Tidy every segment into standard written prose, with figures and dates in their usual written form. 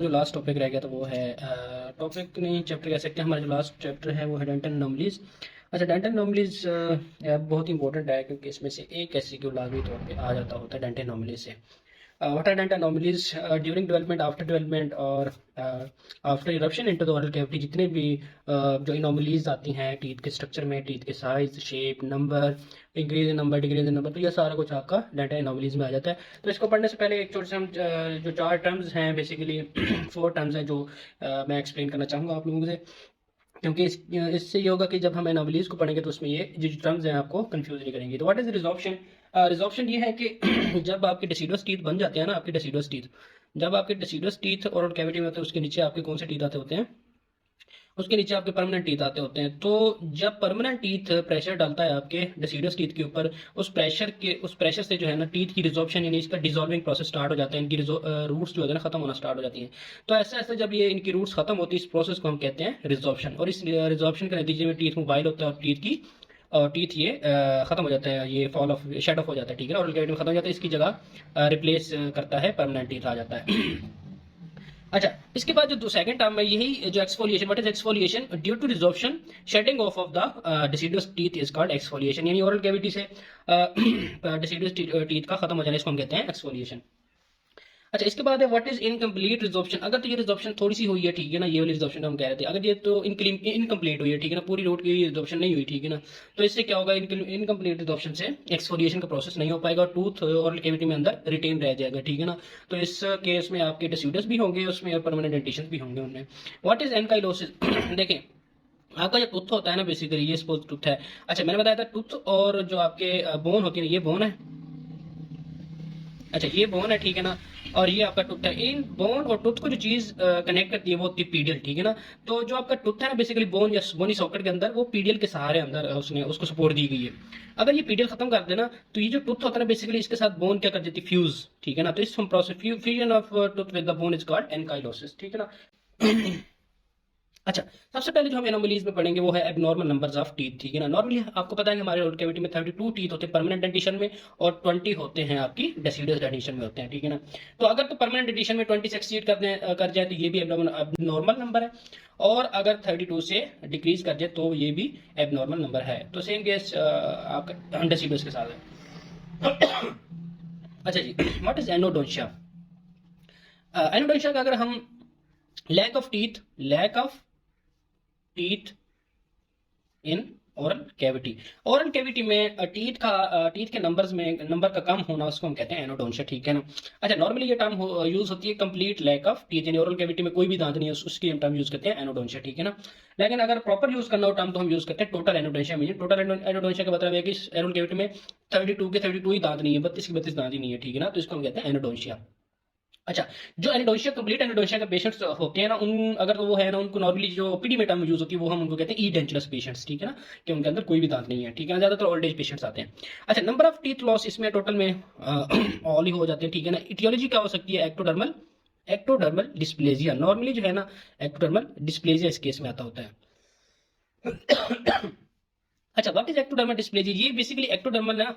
जो last topic रह गया था वो है टॉपिक नहीं चैप्टर कह सकते हैं। हमारा जो लास्ट चैप्टर है वो है डेंटल एनोमलीज। अच्छा, डेंटल एनोमलीज बहुत इंपॉर्टेंट है क्योंकि इसमें से एक एमसीक्यू लाजमी तौर पे आ जाता होता है डेंटल एनोमलीज से। What are dental anomalies during development, after development और after eruption into the oral cavity? जितने भी जो anomalies आती हैं टीथ के स्ट्रक्चर में, टीथ के size, shape, number, increase in number, decrease in number, तो ये सारा कुछ आपका डेंटल एनोमलीज में आ जाता है। तो इसको पढ़ने से पहले एक छोटे से हम जो चार टर्म्स हैं बेसिकली फोर टर्म्स हैं जो मैं एक्सप्लेन करना चाहूँगा आप लोगों से, क्योंकि इससे ये होगा कि जब हम एनोमलीज को पढ़ेंगे तो उसमें ये जो टर्म्स हैं आपको कंफ्यूज नहीं करेंगे। तो व्हाट इज रिजॉर्प्शन? रिजॉर्प्शन ये है कि जब आपके डेसिडुअस टीथ बन जाते हैं ना, आपके डेसिडुअस टीथ, जब आपके डेसिडुअस टीथ और कैविटी में होते हैं उसके नीचे आपके कौन से टीथ आते होते हैं? उसके नीचे आपके परमानेंट टीथ आते होते हैं। तो जब परमानेंट टीथ प्रेशर डालता है आपके डेसिडुअस टीथ के ऊपर, उस प्रेशर से जो है ना टीथ की रिजॉर्प्शन यानी इसका डिजॉल्विंग प्रोसेस स्टार्ट हो जाता है, इनकी रूट्स जो है ना खत्म होना स्टार्ट हो जाती हैं। तो ऐसे ऐसे जब ये इनकी रूट्स खत्म होती है इस प्रोसेस को हम कहते हैं रिजॉर्प्शन। और इस रिजॉर्प्शन के नतीजे में टीथ मोबाइल होता है और टीथ ये खत्म हो जाता है, ये फॉल ऑफ शेड ऑफ हो जाता है, ठीक है ना, और कैविटी में खत्म हो जाता है। इसकी जगह रिप्लेस करता है परमानेंट टीथ आ जाता है। अच्छा, इसके बाद जो सेकंड टर्म है यही जो exfoliation. What is exfoliation? Due to resorption shedding of the deciduous teeth is called exfoliation, यानी ओरल कैविटी से डिसीडुअस टीथ का खत्म हो जाना इसको हम कहते हैं एक्सफोलिएशन। अच्छा, इसके बाद है व्हाट इज इनकम्प्लीट रिजॉर्प्शन। अगर तो ये रिजॉर्प्शन थोड़ी सी हुई है, ठीक है ना, ये वाली रिजॉर्प्शन हम कह रहे थे, अगर ये तो इनकम्प्लीट हुई है, ठीक है ना, पूरी रूट की रिजॉर्प्शन नहीं हुई, ठीक है ना, तो इससे क्या होगा? इनकम्प्लीट रिजॉर्प्शन से एक्सफोलिएशन का प्रोसेस नहीं हो पाएगा और टूथ और कैविटी में अंदर रिटेन रह जाएगा, ठीक है ना। तो इस केस में आपके डेसिडुअस भी होंगे उसमें और परमानेंट डेंटिशन भी होंगे उनमें। What is ankylosis? देखें, आपका जो टूथ होता है ना, बेसिकली ये सपोज टूथ है। अच्छा, मैंने बताया था टूथ और जो आपके बोन होती है, ये बोन है। अच्छा, ये बोन है, ठीक है ना, और ये आपका टूथ है। इन बोन और टूथ को जो चीज कनेक्ट करती है वो होती है पीडियल, ठीक है ना। तो जो आपका टूथ है ना, बेसिकली बोन या बोनी सॉकेट के अंदर वो पीडियल के सहारे अंदर उसने उसको सपोर्ट दी गई है। अगर ये पीडियल खत्म कर देना तो ये जो टूथ होता है ना, बेसिकली इसके साथ बोन क्या कर देती है? फ्यूज, ठीक है ना। तो इस process fusion of tooth with the bone is called ankylosis, ठीक है ना। अच्छा, सबसे पहले जो हम एनोमलीज में पढ़ेंगे वो है एबनॉर्मल नंबर्स ऑफ टीथ, ठीक है ना। नॉर्मली आपको पता है कि हमारे ओरल कैविटी में 32 टीथ होते हैं परमानेंट डेंटिशन में और 20 होते हैं आपकी डेसिडुअस डेंटिशन में होते हैं, ठीक है ना। तो अगर तो परमानेंट डेंटिशन में 20 से एक्सीड कर जाए तो ये भी एबनॉर्मल नंबर है, और अगर 32 से डिक्रीज कर जाए तो ये भी एबनॉर्मल नंबर है। तो सेम केस आपका डेसिडुअस के साथ है। अच्छा जी, व्हाट इज एनोडोंशिया? एनोडोंशिया का अगर हम lack of teeth in oral cavity में टीथ के नंबर का कम होना उसको हम कहते हैं एनोडोंशिया, ठीक है ना। अच्छा, नॉर्मली ये टर्म यूज होती है कंप्लीट लैक ऑफ टीथ, यानी ओरल कैविटी में कोई भी दांत नहीं है उसकी हम टर्म यूज करते हैं एनोडोंशिया, ठीक है ना। लेकिन अगर प्रॉपर यूज करना हो टर्म तो हम यूज करते हैं टोटल एनोडोंशिया। मीन टोटल एनोडोंशिया का मतलब है कि ओरल कैविटी में 32 ही दांत नहीं है, 32 दांत ही नहीं है, ठीक है ना, तो इसको हम कहते हैं एनोडोंशिया। अच्छा, जो एनोडोशिया कंप्लीट एनोडोशिया के पेशेंट्स होते हैं ना, उन अगर तो वो है ना, उनको नॉर्मली जो ओपीडी में टर्म यूज होती है वो हम उनको कहते हैं ई डेंचरस पेशेंट्स, ठीक है ना, कि उनके अंदर कोई भी दांत नहीं है, ठीक है ना। ज्यादातर ओल्ड एज पेशेंट्स आते हैं। अच्छा, नंबर ऑफ टीथ लॉस इसमें टोटल में ऑल ही हो जाते हैं, ठीक है ना। इटियोलॉजी क्या हो सकती है? Ectodermal dysplasia. नॉर्मली जो है ना एक्टोडर्मल डिस्प्लेजिया इस केस में आता होता है। अच्छा, व्हाट इज एक्टोडर्मल डिस्प्लेजिया? ये बेसिकली एक्टोडर्मल ना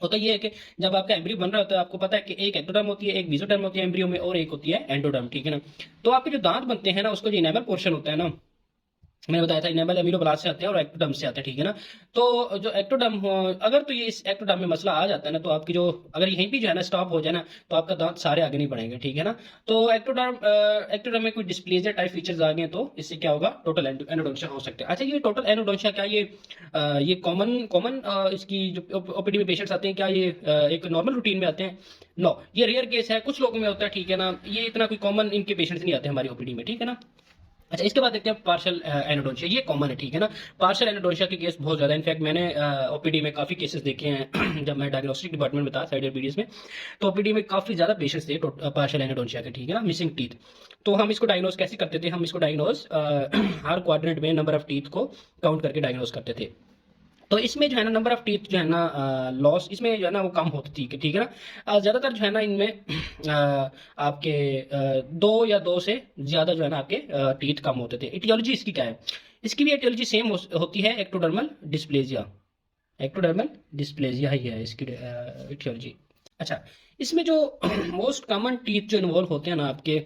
होता ये है कि जब आपका एम्ब्रियो बन रहा होता है आपको पता है कि एक एक्टोडर्म होती है, एक मेसोडर्म होती है एम्ब्रियो में, और एक होती है एंडोडर्म, ठीक है ना। तो आपके जो दांत बनते हैं ना उसको जो इनेमल पोर्शन होता है ना, मैंने बताया था इनेमल एमिलोब्लास्ट से आते हैं और एक्टोडर्म से आते हैं, ठीक है ना। तो जो एक्टोडर्म अगर तो ये इस एक्टोडर्म में मसला आ जाता है ना, तो आपकी जो अगर यहीं भी जो है ना स्टॉप हो जाए ना तो आपका दांत सारे आगे नहीं बढ़ेंगे, ठीक है ना। तो एक्टोडर्म में कोई डिस्प्लेजिया टाइप फीचर्स आ गए तो इससे क्या होगा? टोटल एनोडोंशिया हो सकता है। अच्छा, ये टोटल एनोडोंशिया क्या ये कॉमन कॉमन इसकी जो ओपीडी में पेशेंट्स आते हैं क्या ये एक नॉर्मल रूटीन में आते हैं? नो, ये रेयर केस है, कुछ लोगों में होता है, ठीक है ना। ये इतना कोई कॉमन इनके पेशेंट्स नहीं आते हमारी ओपीडी में, ठीक है ना। अच्छा, इसके बाद देखते हैं पार्शियल एनोडोंशिया। ये कॉमन है, ठीक है ना। पार्शियल एनोडोंशिया के केस बहुत ज्यादा, इनफैक्ट मैंने ओपीडी में काफी केसेस देखे हैं जब मैं डायग्नोस्टिक डिपार्टमेंट में था साइड ईयर में, तो ओपीडी में काफी ज्यादा पेशेंट्स थे पार्शियल एनोडोंशिया के, ठीक है ना, मिसिंग टीथ। तो हम इसको डायग्नोस कैसे करते थे? हम इसको डायग्नोस हर क्वाड्रेंट में नंबर ऑफ टीथ को काउंट करके डायग्नोस करते थे। तो इसमें जो है ना नंबर ऑफ टीथ जो है ना लॉस इसमें जो है ना वो कम होती थी, ठीक है ना। ज्यादातर जो है ना इनमें आपके दो या दो से ज्यादा जो है ना आपके टीथ कम होते थे। इटियोलॉजी इसकी क्या है? इसकी भी इटियोलॉजी सेम होती है, एक्टोडर्मल डिस्प्लेजिया ही है इसकी इटियोलॉजी। अच्छा, इसमें जो मोस्ट कॉमन टीथ जो इन्वॉल्व होते हैं ना आपके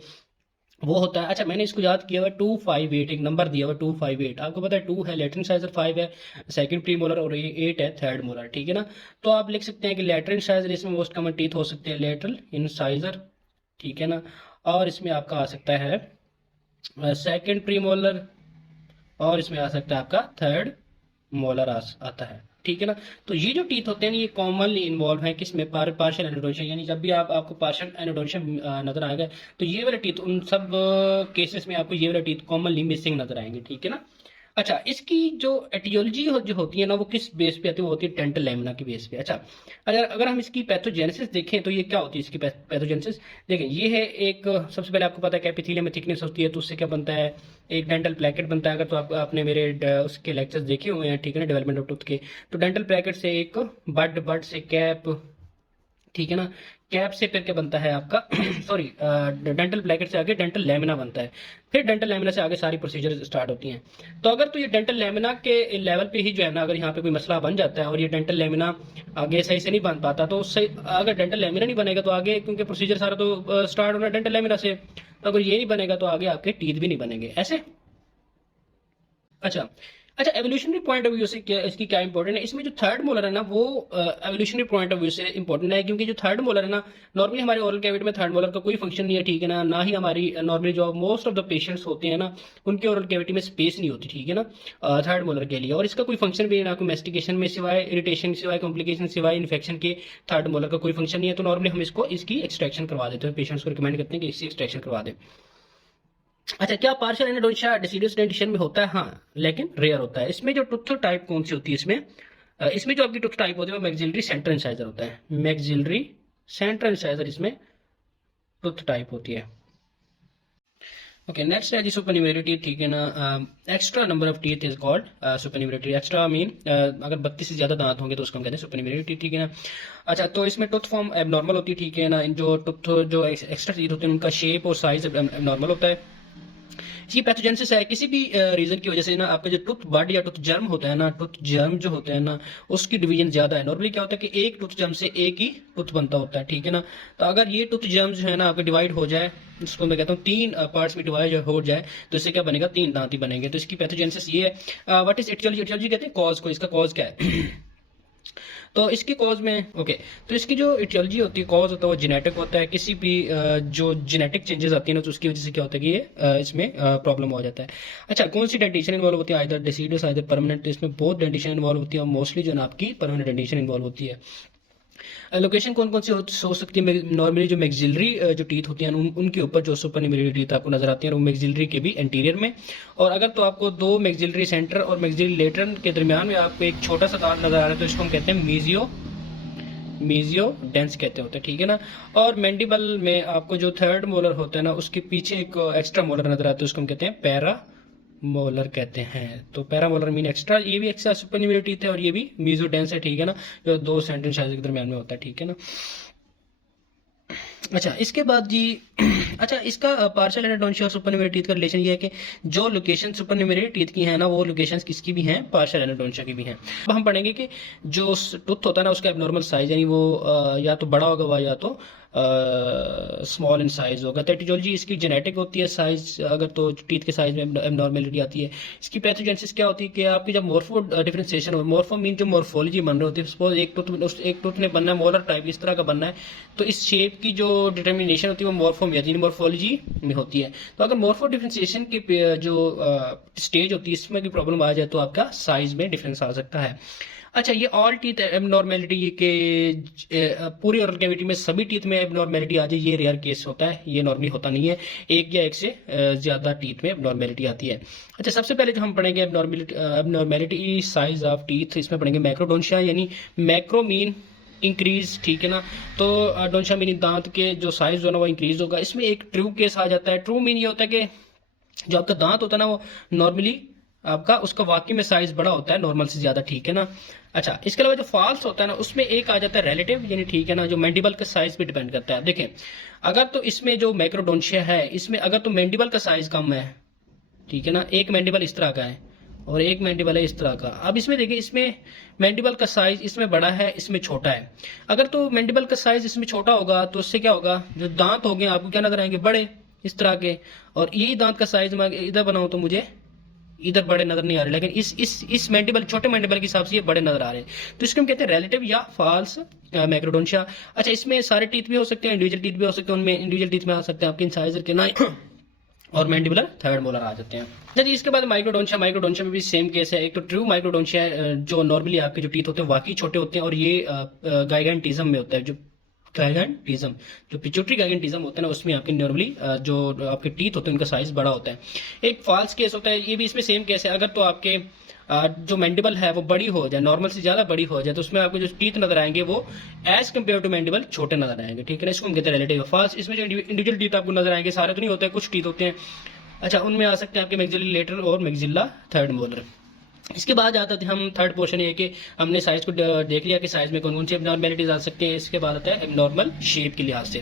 वो होता है। अच्छा, मैंने इसको याद किया हुआ 258, एक नंबर दिया हुआ 258। आपको पता है 2 है लैटेरल इंसाइजर, 5 है सेकंड प्री मोलर और ये 8 है थर्ड मोलर, ठीक है ना। तो आप लिख सकते हैं कि लैटेरल इंसाइजर इसमें मोस्ट कॉमन टीथ हो सकते हैं लैटेरल इंसाइजर, ठीक है ना। और इसमें आपका आ सकता है सेकंड प्री मोलर, और इसमें आ सकता है आपका थर्ड मोलर आता है, ठीक है ना। तो ये जो टीथ होते हैं ये कॉमनली इन्वॉल्व है किसमें, पार्शियल एनोडोंशिया, यानी जब भी आपको पार्शियल एनोडोंशिया नजर आएगा तो ये वाले टीथ उन सब केसेस में आपको ये वाले टीथ कॉमनली मिसिंग नजर आएंगे, ठीक है ना। अच्छा, इसकी जो एटियोलॉजी जो होती है ना वो किस बेस पे आती है, वो होती है डेंटल लैमिना की बेस पे। अच्छा, अगर हम इसकी पैथोजेनेसिस देखें तो ये क्या होती है इसकी पैथोजेनेसिस, देखें ये है एक, सबसे पहले आपको पता है कि एपिथेलियम में थिकनेस होती है, तो उससे क्या बनता है, एक डेंटल प्लैकेट बनता है। अगर तो आपने मेरे उसके लेक्चर्स देखे हुए हैं, ठीक है ना, डेवलपमेंट ऑफ टूथ के, तो डेंटल प्लैकेट से एक बड से कैप, ठीक है ना, कैप से फिर क्या बनता है आपका सॉरी, डेंटल ब्लैकेट से आगे डेंटल लैमिना बनता है, फिर डेंटल लैमिना से आगे सारी प्रोसीजर स्टार्ट होती हैं। तो अगर तो ये डेंटल लैमिना के लेवल पे ही जो है ना, अगर यहाँ पे कोई मसला बन जाता है और ये डेंटल लैमिना आगे सही से नहीं बन पाता, तो सही, अगर डेंटल लैमिना नहीं बनेगा तो आगे, क्योंकि प्रोसीजर सारा तो स्टार्ट होना डेंटल लैमिना से, तो अगर ये नहीं बनेगा तो आगे आपके टीथ भी नहीं बनेंगे ऐसे। अच्छा, अच्छा, एवोल्यूशनरी पॉइंट ऑफ व्यू से क्या, इसकी क्या इंपॉर्टेंट है, इसमें जो थर्ड मोलर है ना वो एवोल्यूशनरी पॉइंट ऑफ व्यू से इंपॉर्टेंट है, क्योंकि जो थर्ड मोलर है ना, नॉर्मली हमारे ओरल कैविटी में थर्ड मोलर का कोई फंक्शन नहीं है, ठीक है ना, ना ही हमारी नॉर्मली जो मोस्ट ऑफ द पेशेंट्स होते हैं ना उनके ओरल कैविटी में स्पेस नहीं होती, ठीक है ना, थर्ड मोलर के लिए, और इसका कोई फंक्शन भी ना, कोई मेस्टिकेशन में सिवाय इरिटेशन, सिवाय कॉम्प्लिकेशन, सिवाय इन्फेक्शन के थर्ड मोलर का कोई फंक्शन नहीं है। तो नॉर्मली हम इसकी एक्सट्रैक्शन करवा देते हैं, पेशेंट्स को रिकमेंड करते हैं कि इसकी एक्सट्रैक्शन करवा दें। अच्छा, क्या पार्शियल एनोडोंशिया डिसीडियस डेंटिशन में होता है? हाँ, लेकिन रेयर होता है। इसमें जो टूथ टाइप कौन सी होती है इसमें, इसमें जो आपकी टूथ टाइप होती है वो मैक्सिलरी सेंटर इंसाइजर होता है, मैक्सिलरी सेंटर इंसाइजर इसमें टूथ टाइप होती है। ओके, नेक्स्ट है जी सुपरन्यूमेरी टीथ, ठीक है ना। Extra number of teeth is called supernumerary teeth. Extra mean अगर 32 से ज्यादा दांत होंगे तो उसको हम कहते हैं सुपरन्यूमेरी टीथ, ठीक है ना। अच्छा, तो इसमें टूथ फॉर्म एबनॉर्मल होती है, ठीक है ना, इन जो टूथ जो एक्स्ट्रा टीथ होते हैं उनका शेप और साइज एबनॉर्मल होता है। इसकी पैथोजेनेसिस है किसी भी रीजन की वजह से ना, आपका जो टूथ बड या टूथ जर्म होता है ना, टूथ जर्म जो होते हैं ना उसकी डिवीजन ज्यादा है। नॉर्मली क्या होता है कि एक टूथ जर्म से एक ही टूथ बनता होता है, ठीक है ना। तो अगर ये टूथ जर्म जो है ना आपके डिवाइड हो जाए, इसको मैं कहता हूँ 3 पार्ट्स में डिवाइड हो जाए, तो इससे क्या बनेगा, 3 दांत ही बनेंगे। तो इसकी पैथोजेनेसिस ये है। व्हाट इज एटियोलॉजी, एटियोलॉजी कहते हैं कॉज को, इसका कॉज क्या है तो इसकी कॉज में ओके, तो इसकी जो इटियोलॉजी होती है, कॉज होता है वो जेनेटिक होता है। किसी भी जो जेनेटिक चेंजेस आती है ना तो उसकी वजह से क्या होता है कि ये इसमें प्रॉब्लम हो जाता है। अच्छा, कौन सी डेंटिशन इन्वॉल्व होती है, आइदर डिसीडियस आइदर परमानेंट, तो इसमें बहुत डेंटिशन इन्वॉल्व होती है, मोस्टली जो ना आपकी परमानेंट डेंटिशन इन्वॉल्व होती है। लोकेशन कौन कौन सी हो सकती है, नॉर्मली जो मैक्सिलरी जो टीथ होती हैं उनके ऊपर जो सुपरन्यूमेरी टीथ आपको नजर आती है वो मैक्सिलरी के भी एंटीरियर में, और अगर तो आपको 2 मैक्सिलरी सेंटर और मैक्सिलरी लेटरल के दरमियान में आपको एक छोटा सा दांत नजर आ रहा है तो इसको हम कहते हैं मीजियो डेंस कहते होते हैं, ठीक है ना। और मैंडिबल में आपको जो थर्ड मोलर होता है ना उसके पीछे एक एक्स्ट्रा मोलर नजर आता है, उसको हम कहते हैं पैरा मोलर कहते हैं। तो पैरामोलर मीन एक्स्ट्रा, ये भी एक्स्ट्रा सुपरन्यूमेरी टीथ है और ये भी मीजो डेंस है, ठीक है ना, जो 2 सेंटर साइज के दरमियान में होता है, ठीक है ना। अच्छा, इसके बाद जी अच्छा, इसका पार्शियल एनाडोंशिया और सुपरन्यूमेरी टीथ का रिलेशन ये है कि जो लोकेशन सुपरन्यूमेरी टीथ की है ना वो लोकेशंस किसकी भी हैं, पार्शियल एनाडोंशिया की भी हैं। अब हम पढ़ेंगे कि जो टूथ होता है ना उसका एबनॉर्मल साइज, यानी वो या तो बड़ा होगा या तो स्मॉल इन साइज होगा। तो एटियोलॉजी इसकी जेनेटिक होती है, साइज अगर तो टीथ के साइज में एबनॉर्मेलिटी आती है। इसकी पैथोजेनेसिस क्या होती है कि आपकी जब मोर्फो डिफरेंशिएशन हो, मोर्फो मीन जो मोर्फोलॉजी बन रही होती है, सपोज एक टूथ ने बनना है मोलर टाइप इस तरह का बनना है, तो इस शेप की जो डिटर्मिनेशन होती है वो मोर्फोलॉजी में होती है। तो अगर मोर्फो डिफरेंशिएशन की जो स्टेज होती है इसमें की प्रॉब्लम आ जाए तो आपका साइज में डिफरेंस आ सकता है। अच्छा, ये ऑल टीथ एबनॉर्मेलिटी के पूरी ओरल कैविटी में सभी टीथ में एबनॉर्मेलिटी आ जाए ये रेयर केस होता है, ये नॉर्मली होता नहीं है, एक या एक से ज्यादा टीथ में एबनॉर्मेलिटी आती है। अच्छा, सबसे पहले जो हम पढ़ेंगे एबनॉर्मेलिटी साइज ऑफ टीथ, इसमें पढ़ेंगे मैक्रोडोंशिया, यानी मैक्रो मीन इंक्रीज, ठीक है ना। तो डोंशिया मीन दांत के जो साइज जो है ना वो इंक्रीज होगा। इसमें एक ट्रू केस आ जाता है। ट्रू मीन ये होता है कि जो आपका दांत होता है ना वो नॉर्मली आपका उसका वाकई में साइज बड़ा होता है नॉर्मल से ज्यादा, ठीक है ना। अच्छा, इसके अलावा जो फॉल्स होता है ना उसमें एक आ जाता है रिलेटिव, यानी ठीक है ना, जो मैंडिबल का साइज पे डिपेंड करता है। देखें, अगर तो इसमें जो मैक्रोडोंशिया है इसमें अगर तो मैंडिबल का साइज कम है, ठीक है ना, एक मैंडिबल इस तरह का है और एक मैंडिबल है इस तरह का। अब इसमें देखिए, इसमें मैंडिबल का साइज इसमें बड़ा है इसमें छोटा है। अगर तो मैंडिबल का साइज इसमें छोटा होगा तो उससे क्या होगा, जो दांत हो गए आपको क्या नजर आएंगे, बड़े, इस तरह के, और यही दांत का साइज मैं इधर बनाऊं तो मुझे इधर बड़े नजर नहीं आ रहे, लेकिन इस मैंडिबल, छोटे मैंडिबल के हिसाब से ये बड़े नजर आ रहे हैं। तो इसको हम कहते हैं रिलेटिव या फॉल्स मैक्रोडोंशिया। अच्छा, इसमें सारे टीथ भी हो सकते हैं, इंडिविजुअल टीथ भी हो सकते हैं, उनमें इंडिविजुअल टीथ में आ सकते हैं आपके इंसाइजर के ना और मैंडिबुलर थर्ड मोलर आ जाते हैं। अच्छा जी, इसके बाद माइक्रोडोंशिया। माइक्रोडोंशिया में भी सेम केस है। एक तो ट्रू माइक्रोडोंशिया है, जो नॉर्मली आपके जो टीथ होते हैं वाकई छोटे होते हैं, और ये गाइगेंटिज्म में होता है। जो गाइगेंटिज्म, जो पिट्यूटरी गाइगेंटिज्म होता है ना, उसमें आपके नॉर्मली जो आपके टीथ होते हैं उनका साइज बड़ा होता है। एक फॉल्स केस होता है, ये भी इसमें सेम केस है। अगर तो आपके जो मैंडिबल है वो बड़ी हो जाए, नॉर्मल से ज्यादा बड़ी हो जाए, तो उसमें आपको जो टीथ नजर आएंगे वो एज कम्पेयर टू मैंडिबल छोटे नजर आएंगे, ठीक है ना। इसको हम कहते हैं रिलेटिव फॉल्स। इसमें जो इंडिविजुअल टीथ आपको नजर आएंगे, सारे तो नहीं होते, कुछ टीथ होते हैं। अच्छा, उनमें आ सकते हैं आपके मैक्सिलरी लेटरल और मैक्सिला थर्ड मोलर। इसके बाद आता है हम थर्ड पोर्शन, ये कि हमने साइज को देख लिया कि साइज में कौन कौन सी एबनॉर्मेलिटीज आ सकती हैं। इसके बाद आता है एबनॉर्मल शेप के लिहाज से।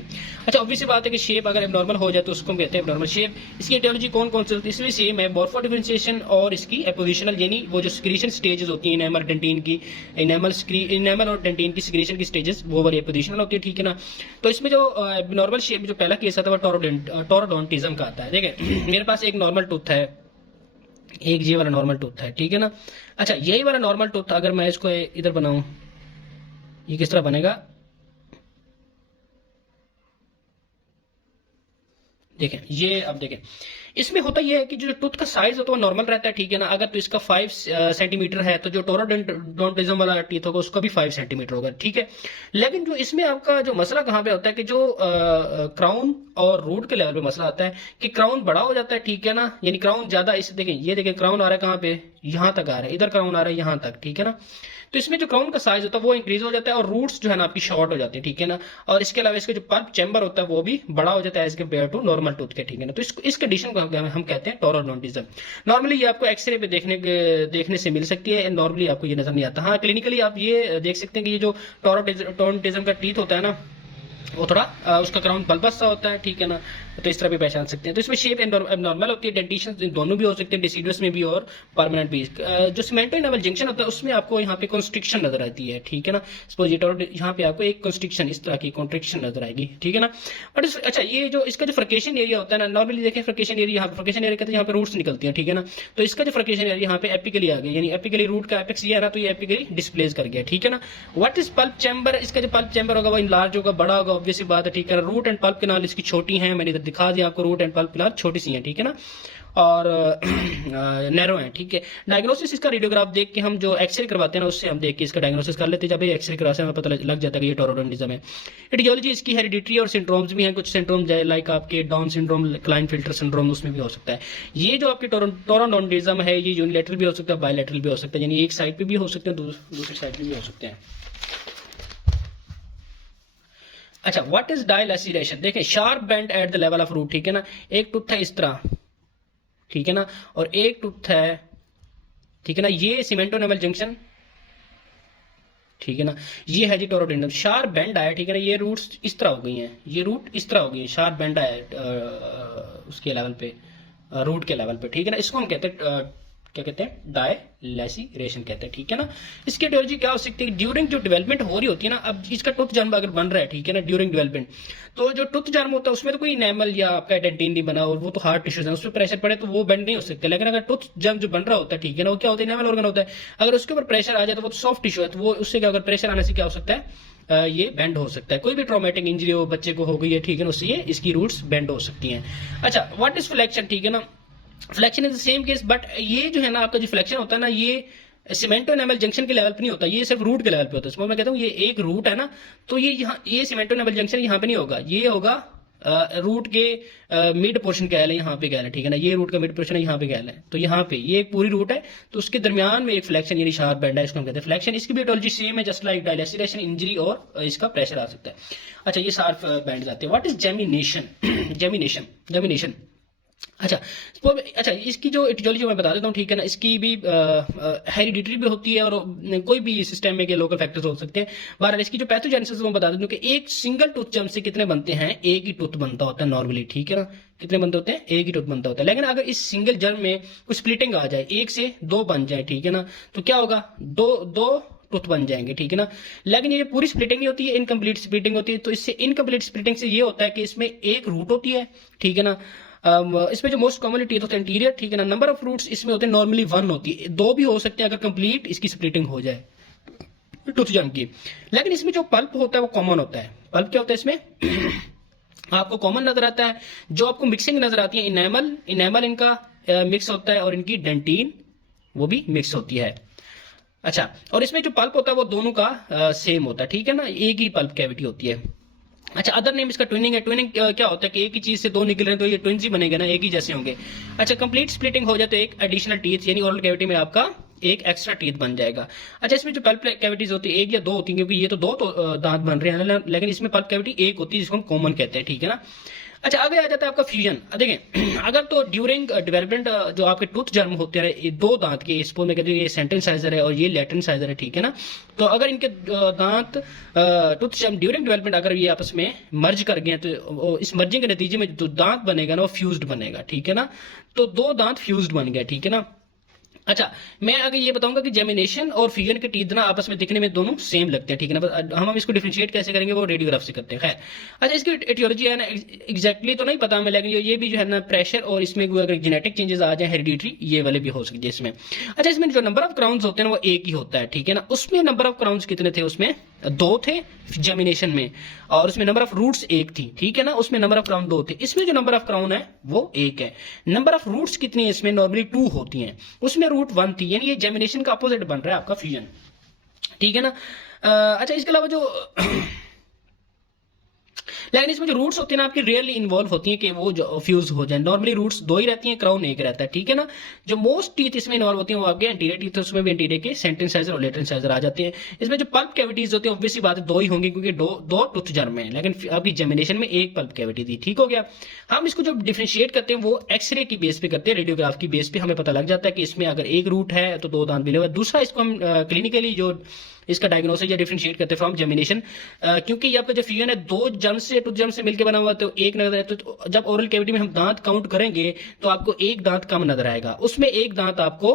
अच्छा, ऑब्वियस बात है कि शेप अगर एबनॉर्मल हो जाए तो उसको हम कहते हैं एबनॉर्मल शेप। इसकी एटियोलॉजी कौन कौन सी होती है, इसमें सेम है, मॉर्फो डिफरेंशिएशन और इसकी एपोजिशनल, यानी वो जो सिक्रीशन स्टेजेस होती हैं इनेमल डेंटिन की, इनेमल और डेंटिन की सिक्रीशन की स्टेजेस, वो वाली एपोजिशनल होती है, ठीक है ना। तो इसमें जो एबनॉर्मल शेप में जो पहला केस आता है वो टोरोडोंटिज्म का आता है। देखिए, मेरे पास एक नॉर्मल टूथ है, एक ये वाला नॉर्मल टूथ है, ठीक है ना। अच्छा, यही वाला नॉर्मल टूथ अगर मैं इसको इधर बनाऊं, ये किस तरह बनेगा, देखें ये, अब देखें इसमें होता यह है कि जो टूथ का साइज होता है वो नॉर्मल रहता है, ठीक है ना। अगर तो इसका 5 सेंटीमीटर है तो जो टोरोडोंटिज्म वाला टीथ होगा उसका भी 5 सेंटीमीटर होगा, ठीक है। लेकिन जो इसमें आपका जो मसला कहाँ पे होता है कि जो क्राउन और रूट के लेवल पे मसला आता है कि क्राउन बड़ा हो जाता है, ठीक है ना, यानी क्राउन ज्यादा, इस देखें, ये देखें क्राउन आ रहा है कहाँ पे, यहां तक आ रहा है, इधर क्राउन आ रहा है यहां तक, ठीक है ना। तो इसमें जो क्राउन का साइज होता है वो इंक्रीज हो जाता है और रूट्स जो है ना आपकी शॉर्ट हो जाती है, ठीक है ना। और इसके अलावा इसका जो पल्प चैम्बर होता है वो भी बड़ा हो जाता है as compare to normal tooth के, ठीक है ना। तो इस कंडीशन को हम कहते हैं टोरोडोंटिज्म। नॉर्मली ये आपको एक्सरे पे देखने से मिल सकती है, नॉर्मली आपको ये नजर नहीं आता। हाँ, क्लिनिकली आप ये देख सकते हैं कि ये जो टोरोडोंटिज्म का टीथ होता है ना, वो थोड़ा उसका क्राउन बल्बस सा होता है, ठीक है ना। तो इस तरह भी पहचान सकते हैं। तो इसमें शेप एबनॉर्मल होती है, डेंटिशन दोनों भी हो सकते हैं, डिसीडुअस में भी और परमानेंट भी। जो सीमेंटो इनेमल जंक्शन होता है उसमें आपको यहाँ पे कंस्ट्रिक्शन नजर आती है, ठीक है ना। सपोज यहाँ पे आपको एक कंस्ट्रिक्शन, इस तरह की कॉन्ट्रिक्शन नजर आएगी, ठीक है ना। बट अच्छा, ये जो इसका जो फ्रकेशन एरिया होता है ना, नॉर्मली देखें फ्रकेशन एरिया, फ्रकेशन एरिया कहते हैं यहाँ पे रूट्स निकलती है, ठीक है ना। तो इसका जो फ्रकेशन एरिया यहाँ पे एपिकली आ गया, यानी एपिकली रूट का एपेक्स ये है ना, तो ये एपिकली डिस्प्लेस कर गया, ठीक है ना। व्हाट इज पल्प चैम्बर, इसका जो पल्प चैम्बर होगा वो इनलार्ज होगा, बड़ा होगा, ऑब्वियस बात है, ठीक है। रूट एंड पल्प कैनाल इसकी छोटी है, मैंने इधर दिखा दिया आपको, रूट एंड पल्प कैनाल छोटी सी है, ठीक है ना, और नैरो है, ठीक है। डायग्नोसिस इसका रेडियोग्राफ देख के हम जो एक्सरे करवाते हैं ना, उससे हम देख के इसका डायग्नोसिस कर लेते हैं। जब ये एक्सरे करवाते हैं हमें पता लग जाता है कि ये टोरोडोंटिज्म है। एटियोलॉजी इसकी हेरिडिटरी और सिंड्रोम्स भी हैं, कुछ सिंड्रोम लाइक आपके डाउन सिंड्रोम, क्लाइनफिल्टर सिंड्रोम, उसमें भी हो सकता है। ये जो आपके टोरोडोंटिज्म है ये यूनिलेटरल भी हो सकता है, बायलैटरल भी हो सकता है, यानी एक साइड पे भी हो सकते हैं, दूसरी साइड पे भी हो सकते हैं। अच्छा, व्हाट इज डायलैसिरेशन, देखें sharp bend at the level of root, ठीक है ना। एक टूथ है इस तरह, ठीक है ना, और एक टूथ है, ठीक है ना, ये सीमेंटो इनेमल जंक्शन, ठीक है ना, ये है जी टोरोडोंटिज्म, शार्प बेंड आया, ठीक है ना। ये रूट्स इस तरह हो गई हैं, ये रूट इस तरह हो गई है, शार्प बेंड आया उसके लेवल पे, रूट के लेवल पे, ठीक है ना। इसको हम कहते हैं क्या कहते हैं, डायलैसिरेशन कहते हैं, ठीक है ना। इसकी एटियोलॉजी क्या हो सकती है, ड्यूरिंग जो डेवलपमेंट हो रही होती है ना, अब इसका टूथ जर्म अगर बन रहा है, ठीक है ना, ड्यूरिंग डेवलपमेंट, तो जो टूथ जर्म होता है उसमें तो कोई इनेमल या आपका डेंटिन नहीं बना, और वो तो हार्ड टिश्यूज है, उस पर प्रेशर पड़े तो वो बेंड नहीं हो सकते। लेकिन अगर टूथ जर्म जो बन रहा होता है, ठीक है ना, वो क्या होता है, इनेमल ऑर्गन होता है, अगर उसके ऊपर प्रेशर आ जाए तो वो सॉफ्ट टिश्यू है, तो वो उससे क्या, अगर प्रेशर आने से क्या हो सकता है, ये बेंड हो सकता है। कोई भी ट्रॉमेटिक इंजरी हो, बच्चे को हो गई है, ठीक है ना, उससे ये इसकी रूट्स बेंड हो सकती हैं। अच्छा, व्हाट इज फ्लेक्शन, ठीक है ना, flexion is the same case, but ये जो है ना आपका जो फ्लेक्शन होता है ना, ये सीमेंटो इनेमल जंक्शन के लेवल पे नहीं होता, ये सिर्फ रूट के लेवल पे होता है। मैं कहता हूँ ये एक रूट है ना, तो ये यहाँ, ये सीमेंटो इनेमल जंक्शन यहाँ पे नहीं होगा, ये होगा रूट के मिड पोर्शन कह लें, यहाँ पे कह लें, ठीक है ना, ये रूट का मिड पोर्शन है, यहाँ पे कह लें, तो यहाँ पे ये एक पूरी रूट है, तो उसके दरमियान में एक फ्लेक्शन यानी शार्प बेंड है, इसको हम कहते हैं फ्लेक्शन। इसकी भी एटियोलॉजी सेम है, जस्ट लाइक डायलैसिरेशन, इंजरी और इसका प्रेशर आ सकता है। अच्छा, ये शार्प बेंड आते हैं। व्हाट इज जेमिनेशन, जेमिनेशन अच्छा, इसकी जो एटियोलॉजी मैं बता देता हूँ, ठीक है ना। इसकी भी हेरिडिटरी भी होती है और कोई भी सिस्टम के लोकल फैक्टर्स हो सकते हैं। बहरहाल इसकी जो पैथोजेनेसिस मैं बता देता हूँ कि एक सिंगल टूथ जर्म से कितने बनते हैं, एक ही टूथ बनता होता है नॉर्मली, ठीक है ना। कितने बनते होते हैं, एक ही टूथ बनता होता है। लेकिन अगर इस सिंगल जर्म में कुछ स्प्लिटिंग आ जाए, एक से दो बन जाए, ठीक है ना, तो क्या होगा, दो टूथ बन जाएंगे, ठीक है ना। लेकिन ये पूरी स्प्लिटिंग नहीं होती है, इनकम्प्लीट स्प्लिटिंग होती है। तो इससे इनकम्प्लीट स्प्लिटिंग से ये होता है कि इसमें एक रूट होती है, ठीक है ना। इसमें जो मोस्ट कॉमनली टीथ होते हैं इंटीरियर, ठीक है ना। नंबर ऑफ रूट्स इसमें होते हैं नॉर्मली 1 होती है, 2 भी हो सकते हैं अगर कंप्लीट इसकी स्प्लिटिंग हो जाए टूथ जर्म की। लेकिन इसमें जो पल्प होता है वो कॉमन होता है। पल्प क्या होता है इसमें आपको कॉमन नजर आता है। जो आपको मिक्सिंग नजर आती है, इनेमल इनका मिक्स होता है और इनकी डेंटिन वो भी मिक्स होती है। अच्छा, और इसमें जो पल्प होता है वो दोनों का सेम होता है, ठीक है ना, एक ही पल्प कैविटी होती है। अच्छा, अदर नेम इसका ट्विनिंग है। ट्विनिंग क्या होता है कि एक ही चीज से 2 निकल रहे हैं तो ये ट्विन्स ही बनेंगे ना, एक ही जैसे होंगे। अच्छा, कंप्लीट स्प्लिटिंग हो जाए तो एक एडिशनल टीथ यानी ओरल कैविटी में आपका एक एक्स्ट्रा टीथ बन जाएगा। अच्छा, इसमें जो पल्प कैविटीज होती है 1 या 2 होती है, क्योंकि ये तो 2 दांत बन रहे हैं, लेकिन इसमें पल्प कैविटी 1 होती है जिसको हम कॉमन कहते हैं, ठीक है ना। अच्छा, आगे आ जाता है आपका फ्यूजन। देखें अगर तो ड्यूरिंग डेवलपमेंट जो आपके टूथ जर्म होते हैं, ये 2 दांत के, इसको में कहते हैं ये सेंट्रल इंसाइजर है और ये लैटरल इंसाइजर है, ठीक है ना। तो अगर इनके दांत टूथ जर्म ड्यूरिंग डेवलपमेंट अगर ये आपस में मर्ज कर गए तो इस मर्जिंग के नतीजे में जो दांत बनेगा ना वो फ्यूज्ड बनेगा, ठीक है ना। तो 2 दांत फ्यूज्ड बन गया, ठीक है ना। अच्छा, मैं आगे ये बताऊंगा कि जेमिनेशन और फ्यूजन के टीथ ना आपस में दिखने में दोनों सेम लगते हैं, ठीक है ना। बस हम इसको डिफरेंशिएट कैसे करेंगे वो रेडियोग्राफ से करते हैं। खैर, अच्छा, इसकी एटियोलॉजी है ना एग्जैक्टली तो नहीं पता हमें, लेकिन ये भी जो है ना प्रेशर और इसमें अगर जेनेटिक चेंजेस आ जाए हेरिडिटरी, ये वाले भी हो सकते हैं इसमें। अच्छा, इसमें जो नंबर ऑफ क्राउन्स होते हैं ना वो एक ही होता है, ठीक है ना। उसमें नंबर ऑफ क्राउन्स कितने थे, उसमें 2 थे जेमिनेशन में, और उसमें नंबर ऑफ रूट्स 1 थी, ठीक है ना। उसमें नंबर ऑफ क्राउन 2 थे, इसमें जो नंबर ऑफ क्राउन है वो 1 है। नंबर ऑफ रूट्स कितनी है इसमें, नॉर्मली 2 होती हैं, उसमें रूट 1 थी, यानी ये जेमिनेशन का अपोजिट बन रहा है आपका फ्यूजन, ठीक है ना। अच्छा, इसके अलावा जो लेकिन इसमें जो रूट्स होती है ना आपकी रियरली इन्वॉल्व होती हैं कि वो जो फ्यूज हो जाए। नॉर्मली रूट्स 2 ही रहती हैं, क्राउन 1 रहता है, ठीक है ना। जो मोस्ट टीथ इसमें इन्वॉल्व होती हैं वो आपके एंटीरियर टीथ, उसमें भी एंटीरियर के सेंट्रल इंसाइजर और लेटरल इंसाइजर आ जाते हैं। इसमें जो पल्प कैविटीज होती है ऑब्वियसली बात है 2 ही होंगी, क्योंकि दो टूथ जर्म है, लेकिन आपकी जेमिनेशन में 1 पल्प कैविटी थी, ठीक हो गया। हम इसको जो डिफरेंशिएट करते हैं वो एक्सरे की बेस पे करते हैं, रेडियोग्राफ की बेस पे हमें पता लग जाता है कि इसमें अगर 1 रूट है तो 2 दांत मिले हुए। दूसरा, इसको हम क्लिनिकली जो इसका डायग्नोसिस या डिफरेंशिएट करते हैं फ्रॉम जेमिनेशन, क्योंकि आपका जो फ्यूजन है 2 जर्म से टूथ जर्म से मिलकर बना हुआ तो 1 नजर है। तो जब ओरल कैविटी में हम दांत काउंट करेंगे तो आपको 1 दांत कम नजर आएगा, उसमें 1 दांत आपको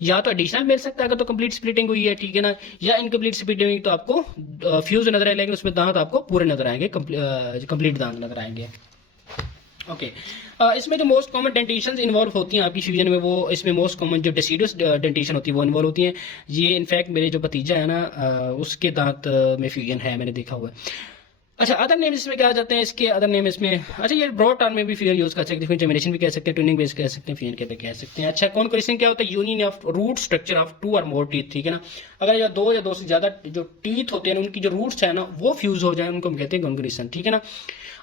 या तो एडिशनल मिल सकता है अगर तो कंप्लीट स्प्लिटिंग हुई है, ठीक है ना, या इनकम्प्लीट स्प्लिटिंग हुई तो आपको फ्यूज नजर आए, लेकिन उसमें दांत आपको पूरे नजर आएंगे, कंप्लीट दांत नजर आएंगे। ओके, इसमें जो मोस्ट कॉमन डेंटेशन इन्वॉल्व होती हैं आपकी फ्यूजन में, वो इसमें मोस्ट कॉमन जो डेसिडुअस डेंटेशन होती है वो इन्वॉल्व होती हैं। ये इनफैक्ट मेरे जो भतीजा है ना उसके दांत में फ्यूजन है, मैंने देखा हुआ है। अच्छा, अदर नेम इसमें क्या आ जाते हैं, इसके अदर नेम इसमें, अच्छा, ये ब्रॉड टर्म में भी फ्यूजन यूज कर सकते हैं, जेमिनेशन भी कह सकते हैं, ट्यूनिंग बेस कह सकते हैं, फ्यूजन के पे कह सकते हैं। अच्छा, कॉन्करेशन क्या होता है, union of root structure of 2 और मोर टीथ, ठीक है ना। अगर या 2 से ज्यादा जो टीथ होते हैं उनकी जो रूट्स है ना वो फ्यूज हो जाए, उनको हम कहते हैं कॉन्करेशन, ठीक है ना।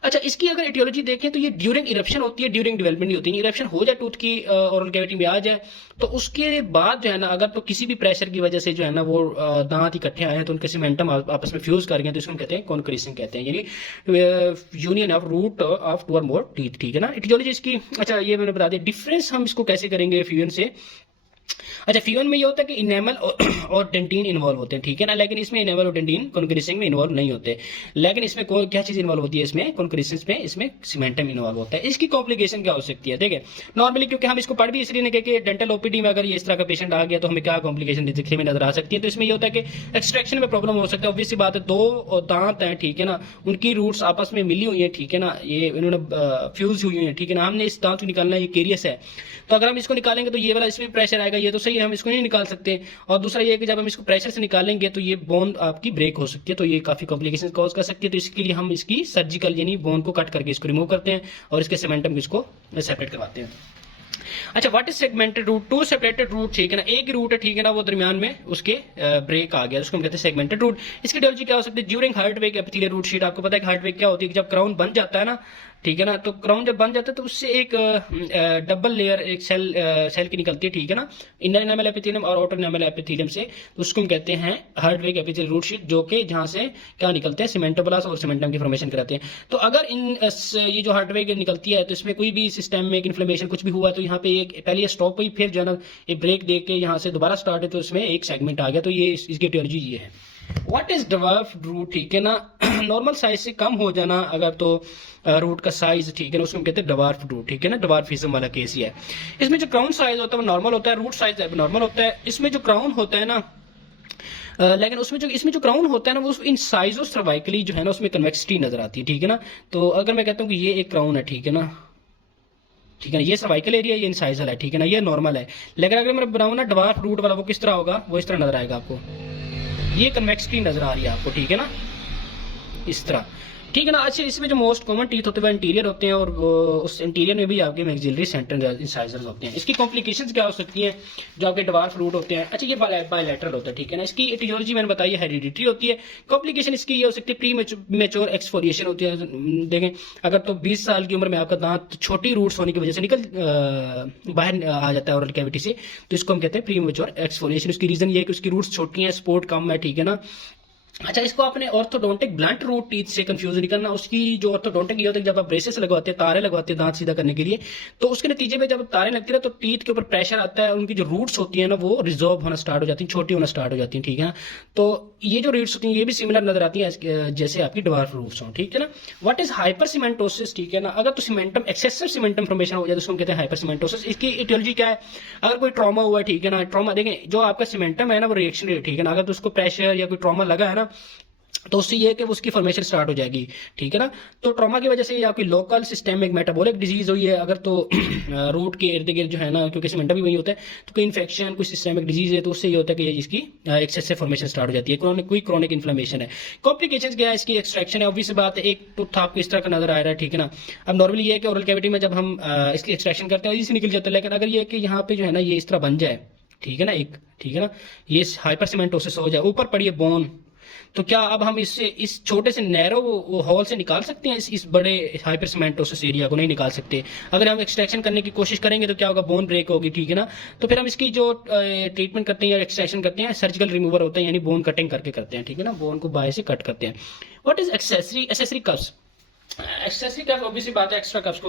अच्छा, इसकी अगर एटियोलॉजी देखें तो ये ड्यूरिंग इरप्शन होती है, ड्यूरिंग डेवलपमेंट नहीं होती है। इरप्शन हो जाए टूथ की ओरल कैविटी में आ जाए तो उसके बाद जो है ना अगर तो किसी भी प्रेशर की वजह से जो है ना वो दांत इकट्ठे आए हैं तो उनके सीमेंटम आपस में फ्यूज कर गए, तो इसको हम कहते हैं कॉन्करेशन कहते हैं, यानी यूनियन ऑफ रूट ऑफ 2 और मोर टीथ, ठीक है ना। एटियोलॉजी इसकी, अच्छा, ये मैंने बता दिया। डिफरेंस हम इसको कैसे करेंगे फ्यूजन से। अच्छा, फ्यूजन में ये होता है कि इनेमल और डेंटिन इन्वॉल्व होते हैं, ठीक है ना, लेकिन इसमें इनेमल और डेंटिन कॉन्करेशन में इन्वॉल्व नहीं होते। लेकिन इसमें क्या चीज इन्वॉल्व होती है, इसमें कॉन्करेशन में इसमें सीमेंटम इन्वॉल्व होता है। इसकी कॉम्प्लिकेशन क्या हो सकती है, देखिए नॉर्मली क्योंकि हम इसको पढ़ भी इसलिए नहीं कि डेंटल ओपीडी में अगर ये इस तरह का पेशेंट आ गया तो हमें क्या कॉम्प्लिकेशन दिखने में नजर आ सकती है। तो इसमें ये होता है कि एक्सट्रैक्शन में प्रॉब्लम हो सकता है, ऑब्वियसली बात है। 2 दांत हैं, ठीक है ना, उनकी रूट्स आपस में मिली हुई है, ठीक है ना, ये इन्होंने फ्यूज हुई है, ठीक है ना। हमने इस दांत को निकालना, ये केरियस है, तो अगर हम इसको निकालेंगे तो ये वाला इसमें प्रेशर आएगा, ये तो सही है, हम इसको नहीं निकाल सकते। और दूसरा ये है कि जब हम इसको प्रेशर से निकालेंगे तो ये बोन आपकी ब्रेक हो सकती है, तो ये काफी कॉम्प्लिकेशन कॉज कर सकती है। तो इसके लिए हम इसकी सर्जिकल यानी बोन को कट करके इसको रिमूव करते हैं और इसके सीमेंटम को इसको सेपरेट करवाते हैं। अच्छा, what is segmented root, 2 separated root, ठीक है ना, एक ही रूट है, ठीक है ना, वो दरमियान में उसके ब्रेक आ गया, उसको हम कहते हैं सेगमेंटेड रूट। इसकी एटियोलॉजी क्या हो सकती है, ड्यूरिंग हार्टवेग एपिथेलियल रूट शीट। आपको पता है कि हार्टवेग क्या होती है, जब क्राउन बन जाता है ना, ठीक है ना, तो क्राउन जब बन जाता है तो उससे एक डबल लेयर एक सेल की निकलती है, ठीक है ना, इनर एनामेल एपिथेलियम और आउटर एनामेल एपिथेलियम से, तो उसको हम कहते हैं हार्टवेग एपिथेलियल रूट शीट, जो कि जहां से क्या निकलते हैं, सीमेंटोब्लास्ट और सीमेंटम की फॉर्मेशन कराते हैं। तो अगर ये जो हार्टवेग निकलती है तो इसमें कोई भी सिस्टम में इन्फ्लेमेशन कुछ भी हुआ तो यहाँ पे एक पहले स्टॉप हुई, फिर जो है ना एक ब्रेक दे के यहाँ से दोबारा स्टार्ट है, तो इसमें एक सेगमेंट आ गया। तो ये इसकी एटियोलॉजी ये है। व्हाट इज ड्वार्फ रूट, ठीक है ना, नॉर्मल साइज से कम हो जाना अगर तो रूट का साइज, ठीक है ना, उसको हम कहते हैं ड्वार्फ रूट, ठीक है ना, ड्वार्फिज्म वाला केस ही है। इसमें जो क्राउन साइज होता है वो नॉर्मल होता है, रूट साइज नॉर्मल होता है। इसमें जो क्राउन होता है ना लेकिन उसमें जो इसमें जो क्राउन होता है ना वो इन साइजो सर्वाइकली जो है ना उसमें कन्वेक्सिटी नजर आती है, ठीक है ना। तो अगर मैं कहता हूँ कि ये एक क्राउन है, ठीक है ना, ठीक है ना, ये सर्वाइकल एरिया, ये इंसाइजल है, ठीक है ना, ये नॉर्मल है। लेकिन अगर मैं बनाऊँ ना डवार्फ रूट वाला, वो किस तरह होगा, वो इस तरह नजर आएगा आपको, ये कन्वेक्सिटी नजर आ रही है आपको, ठीक है ना, इस तरह, ठीक है ना। अच्छा, इसमें जो मोस्ट कॉमन टीथ होते हैं वो इंटीरियर होते हैं, और उस इंटीरियर में भी आपके मैक्सिलरी सेंटर इंसाइजर्स होते हैं। इसकी कॉम्प्लिकेशंस क्या हो सकती हैं जो आपके डवार्फ रूट होते हैं। अच्छा, ये बायलैटरल होता है, ठीक है ना। इसकी एटियोलॉजी मैंने बताई है, हेरिडिटरी होती है। कॉम्प्लिकेशन इसकी ये हो सकती है प्री मेच्योर एक्सफोलिएशन होती है। देखें, अगर तो 20 साल की उम्र में आपका दांत छोटी रूट्स होने की वजह से बाहर आ जाता है ओरल कैविटी से, तो इसको हम कहते हैं प्री मेच्योर एक्सफोलिएशन। उसकी रीजन ये है कि उसकी रूट्स छोटी हैं, सपोर्ट कम है, ठीक है ना। अच्छा, इसको आपने ऑर्थोडोंटिक ब्लंट रूट टीथ से कंफ्यूज नहीं करना। उसकी जो ऑर्थोडोंटिक ये होता है, जब आप ब्रेसेस लगवाते हैं, तारे लगवाते हैं दांत सीधा करने के लिए, तो उसके नतीजे में जब तारे लगती है तो टीथ के ऊपर प्रेशर आता है, उनकी जो रूट्स होती है ना वो रिजॉल्व होना स्टार्ट हो जाती है, छोटी होना स्टार्ट हो जाती है, ठीक है ना। तो ये जो रूट्स होती हैं ये भी सिमिलर नजर आती है जैसे आपकी डवार्फ रूट्स हों, ठीक है ना। व्हाट इज हाइपर सीमेंटोसिस, ठीक है ना। अगर तो सीमेंटम एक्सेसिव सीमेंटम फॉर्मेशन हो जाए तो उसको हम कहते हैं हाइपर सीमेंटोसिस। इसकी इटियोलॉजी क्या है, अगर कोई ट्रॉमा हुआ है, ठीक है ना, ट्रॉमा देखें जो आपका सीमेंटम है ना वो रिएक्शन, ठीक है ना, अगर तो उसको प्रेशर या कोई ट्रॉमा लगा है ना तो उससे ये है कि उसकी फॉर्मेशन स्टार्ट हो जाएगी, ठीक है ना। तो ट्रॉमा की वजह से आपकी लोकल सिस्टेमिक मेटाबॉलिक डिजीज हुई है अगर, तो रूट के इर्द गिर्द जो है ना, क्योंकि सीमेंटम भी वही होता है, तो कोई इन्फेक्शन, कोई सिस्टेमिक डिजीज है तो उससे ये होता है कि इसकी एक्सेसिव फॉर्मेशन स्टार्ट हो जाती है, कोई क्रॉनिक इन्फ्लेमेशन है। कॉम्प्लिकेशन क्या है, इसकी एक्सट्रैक्शन है, ऑब्वियस बात है, एक टूथ आपको इस तरह का नजर आ रहा है, ठीक है ना। अब नॉर्मली ये है कि ओरल कैविटी में जब हम इसकी एक्सट्रैक्शन करते हैं इसी से निकल जाता है, लेकिन अगर ये है कि यहाँ पे जो है ना ये इस तरह बन जाए, ठीक है ना, एक, ठीक है ना, ये हाइपर सीमेंटोसिस हो जाए, ऊपर पड़ी है बोन, तो क्या अब हम इससे इस छोटे से नैरो हॉल से निकाल सकते हैं इस बड़े हाइपरसीमेंटोसिस एरिया को? नहीं निकाल सकते। अगर हम एक्सट्रैक्शन करने की कोशिश करेंगे तो क्या होगा, बोन ब्रेक होगी, ठीक है ना। तो फिर हम इसकी जो ट्रीटमेंट करते हैं या एक्सट्रैक्शन करते हैं, सर्जिकल रिमूवर होता है, यानी बोन कटिंग करके करते हैं, ठीक है ना, बोन को बाहर से कट करते हैं। What is accessory cups? Accessory cusp obviously बात है, एक्स्ट्रा कस्प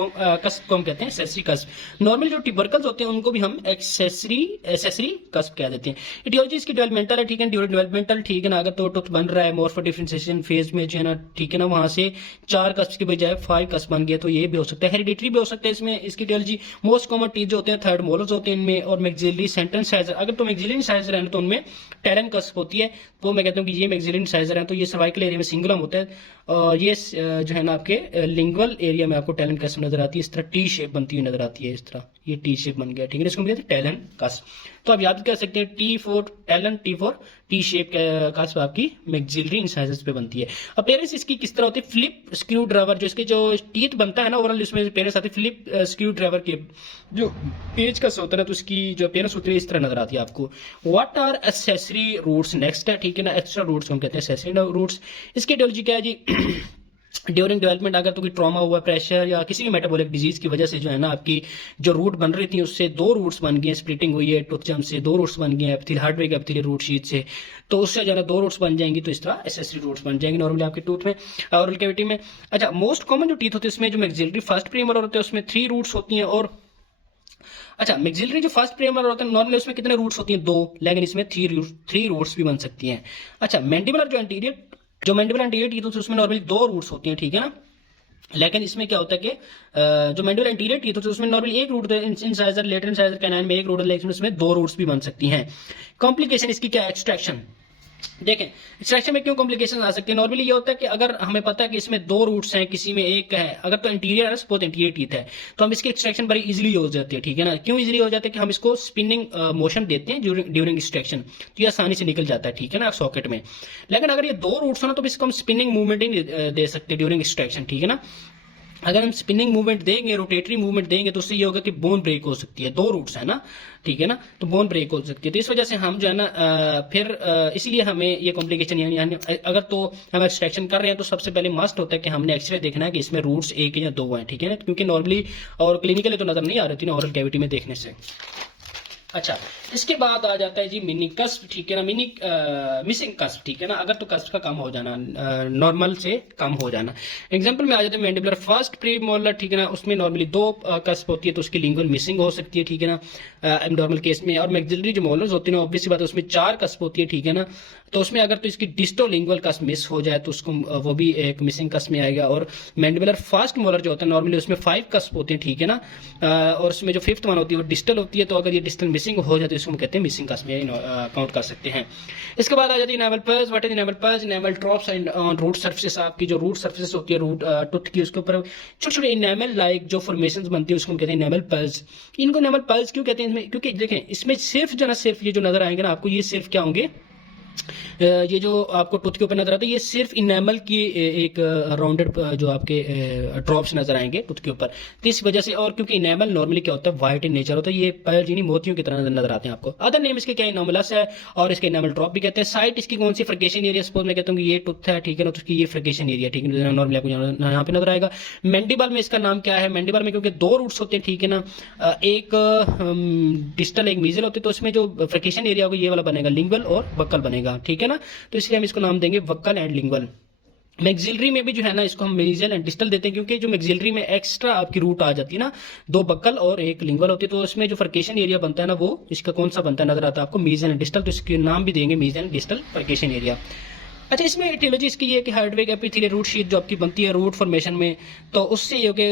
को हम कहते हैं एक्सेसरी कस्प। नॉर्मल जो ट्यूबरकल्स होते हैं उनको भी हम एक्सेसरी कस्प कह देते हैं। इटियोलॉजी इसकी डेवलपमेंटल है, ठीक है, ड्यूरिंग डेवलपमेंटल, ठीक है ना। अगर तो टूथ बन रहा है मोर्फो डिफरेंशिएशन फेज में जो है ना, ठीक है ना, वहां से 4 कस्प की बजाय 5 कस्प बन गए, तो ये भी हो सकता है। हेरिडिटरी भी हो सकता है इसमें। इसकी इटियोलॉजी मोस्ट कॉमन टीथ जो होते हैं थर्ड मोलर्स होते हैं इनमें, और मैक्सिलरी सेंटर इंसाइजर, अगर तो मैक्सिलरी इंसाइजर है तो उनमें टेलन कस्प होती है, तो मैं कहता हूँ कि ये मैक्सिलरी इंसाइजर है, तो ये सर्वाइकल एरिया में सिंगुलम होता है, और ये जो है ना आपके लिंगुअल एरिया में आपको टैलेंट कस्प नजर आती है, इस तरह टी शेप बनती हुई नजर आती है, इस तरह ये टी शेप बन गया, ठीक है, इसको हम कहते हैं टैलेंट कस्प। तो आप याद कर सकते हैं T4 talent, T4 T shape cusp आपकी मैक्सिलरी इंसाइजर्स पे बनती है। अपीयरेंस इसकी किस तरह होती है, फ्लिप स्क्रू ड्राइवर, जो इसके जो टीथ बनता है ना ओवरऑल, इसमें अपीयरेंस आती है फ्लिप स्क्रू ड्राइवर के जो पेज कस होता है ना, तो उसकी जो अपीयरेंस होती है इस तरह नजर आती है आपको। What are accessory roots, next है, ठीक है ना, एक्स्ट्रा रूट्स हम कहते हैं एक्सेसरी रूट्स। इसकी आइडियोलॉजी क्या है जी ड्यूरिंग डेवलपमेंट अगर तो कोई ट्रॉमा हुआ, प्रेशर या किसी भी मेटाबॉलिक डिजीज की वजह से जो है ना आपकी जो रूट बन रही थी उससे 2 रूट्स बन गए, स्प्लिटिंग हुई है, टूथ जम्प से 2 रूट्स बन गए एपिथेलियल हार्डवेयर के एपिथेलियल रूट शीट से, तो उससे जो है 2 रूट्स बन जाएंगी, तो इस तरह एक्सेसरी रूट्स बन जाएंगे नॉर्मली आपके टूथ में, ओरल कैविटी में। अच्छा, मोस्ट कॉमन जो टीथ होते हैं इसमें जो मैक्सिलरी फर्स्ट प्रीमोलर होते हैं उसमें 3 रूट्स होती हैं, और अच्छा मैक्सिलरी जो फर्स्ट प्रीमोलर होते हैं नॉर्मली उसमें कितने रूट्स होती हैं, 2, लेकिन इसमें 3 रूट्स भी बन सकती हैं। अच्छा, मैंडिबुलर जो मैंडिबुलर एंटीरियर टीथ होती है उसमें नॉर्मली 2 रूट्स होती हैं, ठीक है ना, लेकिन इसमें क्या होता है कि जो मैंडिबुलर एंटीरियर टीथ होती है उसमें नॉर्मली 1 रूट होता है, इंसाइजर लेटर इंसाइजर कैनाइन में 1 रूट है, लेकिन उसमें 2 रूट्स भी बन सकती हैं। कॉम्प्लिकेशन इसकी क्या है, एक्सट्रैक्शन। देखें एक्सट्रैक्शन में क्यों कॉम्प्लिकेशन आ सकती है, नॉर्मली ये होता है कि अगर हमें पता है कि इसमें 2 रूट्स हैं, किसी में एक है, अगर तो इंटीरियर है, सपोज इंटीरियर टीथ है, तो हम इसकी एक्सट्रैक्शन बड़ी इजीली हो जाती है, ठीक है ना। क्यों इजीली हो जाती है कि हम इसको स्पिनिंग मोशन देते हैं ड्यूरिंग एक्सट्रैक्शन, तो ये आसानी से निकल जाता है, ठीक है ना, सॉकेट में। लेकिन अगर ये 2 रूट्स हो ना तो इसको हम स्पिनिंग मूवमेंट ही दे सकते ड्यूरिंग एक्सट्रैक्शन, ठीक है ना। अगर हम स्पिनिंग मूवमेंट देंगे, रोटेटरी मूवमेंट देंगे, तो उससे ये होगा कि बोन ब्रेक हो सकती है, 2 रूट्स है ना, ठीक है ना, तो बोन ब्रेक हो सकती है। तो इस वजह से हम जो है ना फिर इसीलिए हमें ये कॉम्प्लिकेशन, यानी अगर तो हम एक्सट्रैक्शन कर रहे हैं तो सबसे पहले मस्ट होता है कि हमने एक्सरे देखना है कि इसमें रूट्स 1 या 2 हैं, ठीक है ना, क्योंकि नॉर्मली और क्लिनिकली तो नजर नहीं आ रही थी ना ओरल कैविटी में देखने से। अच्छा, इसके बाद आ जाता है जी मिनी कस्प, ठीक है ना, मिसिंग कस्प, ठीक है ना, अगर तो कस्प का कम हो जाना, नॉर्मल से कम हो जाना। एग्जांपल में आ जाते हैं मैंडिबुलर फर्स्ट प्रीमोलर, ठीक है ना, उसमें नॉर्मली 2 कस्प होती है, तो उसकी लिंगुअल मिसिंग हो सकती है, ठीक है ना, एब्नॉर्मल केस में। और मैक्सिलरी जो मोलर्स होती है ना, ऑब्वियसली बात है उसमें 4 कस्प होती है, ठीक है ना, तो उसमें अगर तो इसकी डिस्टोलिंगुअल कस्प मिस हो जाए तो उसको वो भी एक मिसिंग कस्प में आएगा। और मैंडिबुलर फर्स्ट मोलर जो होता है नॉर्मली उसमें 5 कस्प होते हैं, ठीक है ना, और उसमें जो 5th वन होती है वो डिस्टल होती है, तो अगर ये डिस्टल मिसिंग हो जाती है उसको हम कहते हैं मिसिंग कस्प में काउंट कर सकते हैं। इसके बाद आ जाती है enamel pearls. What is enamel pearls? Enamel drops and on root surface, आपकी जो रूट सर्फेस होती है रूट टूथ की, उसके ऊपर छोटे छोटे इनेमल लाइक जो फॉर्मेशंस बनती है उसको हम कहते हैं इनेमल पल्स। इनको इनेमल पल्स क्यों कहते हैं इसमें? क्योंकि देखें इसमें सिर्फ जो ना सिर्फ ये जो नजर आएंगे ना आपको, ये सिर्फ क्या होंगे, ये जो आपको टूथ के ऊपर नजर आता है ये सिर्फ इनेमल की एक राउंडेड जो आपके ड्रॉप्स नजर आएंगे टूथ के ऊपर। तो इस वजह से, और क्योंकि इनेमल नॉर्मली क्या होता है वाइट इन नेचर होता है, ये पैलजीनी मोतियों की तरह नजर आते हैं आपको। अदर नेम इसके क्या इनोमलस है और इसके इनेमल ड्रॉप भी कहते हैं। साइट इसकी कौन सी? फ्रिकेशन एरिया। सपोज मैं कहता हूँ कि ये टूथ है, ठीक है ना, तो उसकी ये फ्रिकेशन एरिया, ठीक है, नॉर्मली आपको यहाँ पे नजर आएगा। मैंडिबल में इसका नाम क्या है? मैंडिबल में क्योंकि दो रूट्स होते हैं, ठीक है ना, एक डिस्टल एक मीजल होते हैं, तो उसमें जो फ्रिकेशन एरिया होगा ये वाला बनेगा लिंगुअल और बक्कल बनेगा, ठीक है ना, तो इसलिए हम इसको नाम देंगे वक्कल एंड लिंगुअल। मैक्सिलरी में भी जो है ना इसको हम मेजल एंड डिस्टल देते हैं, क्योंकि जो मैक्सिलरी में एक्स्ट्रा आपकी रूट आ जाती है ना, दो बक्कल और एक लिंगुअल होती है, तो उसमें जो फर्केशन एरिया बनता है ना वो इसका कौन सा बनता है नजर आता है आपको? Maisel and distal. तो इसके नाम भी देंगे मेजल एंड डिस्टल फर्केशन एरिया। अच्छा, इसमें एटियोलॉजी इसकी ये है कि हार्डवेक एपिथेलियल रूट शीट जो आपकी बनती है रूट फॉर्मेशन में, तो उससे ये कि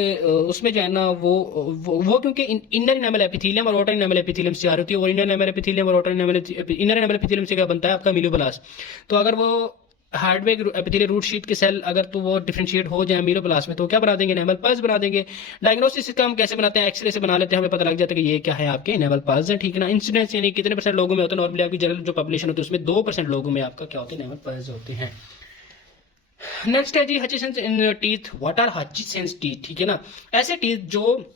उसमें जो है ना वो क्योंकि इनर इनेमल एपिथेलियम और आउटर इनेमल एपिथेलियम से आ रही होती है, और इनर इनेमल एपिथेलियम और आउटर इनर इनेमल एपिथेलियम से क्या बनता है आपका मीलोब्लास्ट। तो अगर वो हार्डवेक एपिथेलियल रूट शीट के सेल अगर तो वो डिफरेंशिएट हो जाए मीलोब्लास्ट में, तो क्या बना देंगे? इनेमल पल्स बना देंगे। डायग्नोसिस इसका हम कैसे बनाते हैं? एक्सरे से बना लेते हैं, हमें पता लग जाता है कि ये क्या है आपके इनेमल पल्स है, ठीक है ना। इंसिडेंस यानी कितने परसेंट लोगों में होता है? नॉर्मली आपकी जनरल जो पॉपुलेशन होती है उसमें 2% लोगों में आपका क्या होता है? इनेमल पल्स होते हैं। नेक्स्ट है जी Hutchinson's in teeth. What are Hutchinson's teeth? ठीक है ना, ऐसे टीथ जो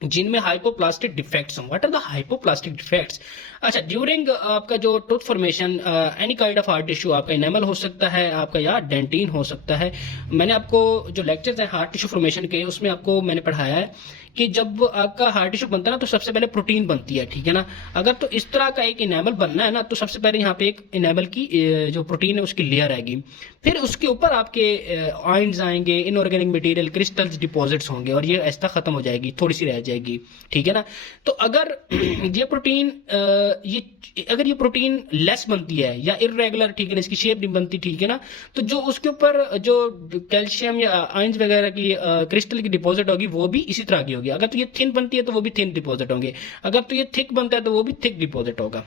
जिनमें हाइपोप्लास्टिक डिफेक्ट्स हैं। What are the hypoplastic defects? अच्छा, ड्यूरिंग आपका जो tooth formation any kind of hard tissue, आपका इनेमल हो सकता है आपका, या डेंटिन हो सकता है। मैंने आपको जो लेक्चर्स हैं हार्ट टिश्यू फॉर्मेशन के उसमें आपको मैंने पढ़ाया है कि जब आपका हार्ट टिश्यू बनता है ना तो सबसे पहले प्रोटीन बनती है, ठीक है ना। अगर तो इस तरह का एक इनेमल बनना है ना तो सबसे पहले यहाँ पे एक इनेमल की जो प्रोटीन है उसकी लेयर आएगी, फिर उसके ऊपर आपके आयंस आएंगे, इनऑर्गेनिक मटेरियल क्रिस्टल्स डिपॉजिट्स होंगे, और ये ऐसा खत्म हो जाएगी, थोड़ी सी रह जाएगी, ठीक है ना। तो अगर ये प्रोटीन अगर ये प्रोटीन लेस बनती है या इरेगुलर, ठीक है ना, इसकी शेप नहीं बनती, ठीक है ना, तो जो उसके ऊपर जो कैल्शियम या आयंस वगैरह की क्रिस्टल की डिपॉजिट होगी वो भी इसी तरह की होगी। अगर तो ये थिन बनती है तो वो भी थिन डिपॉजिट होंगे, अगर तो ये थिक बनता है तो वो भी थिक डिपॉजिट होगा।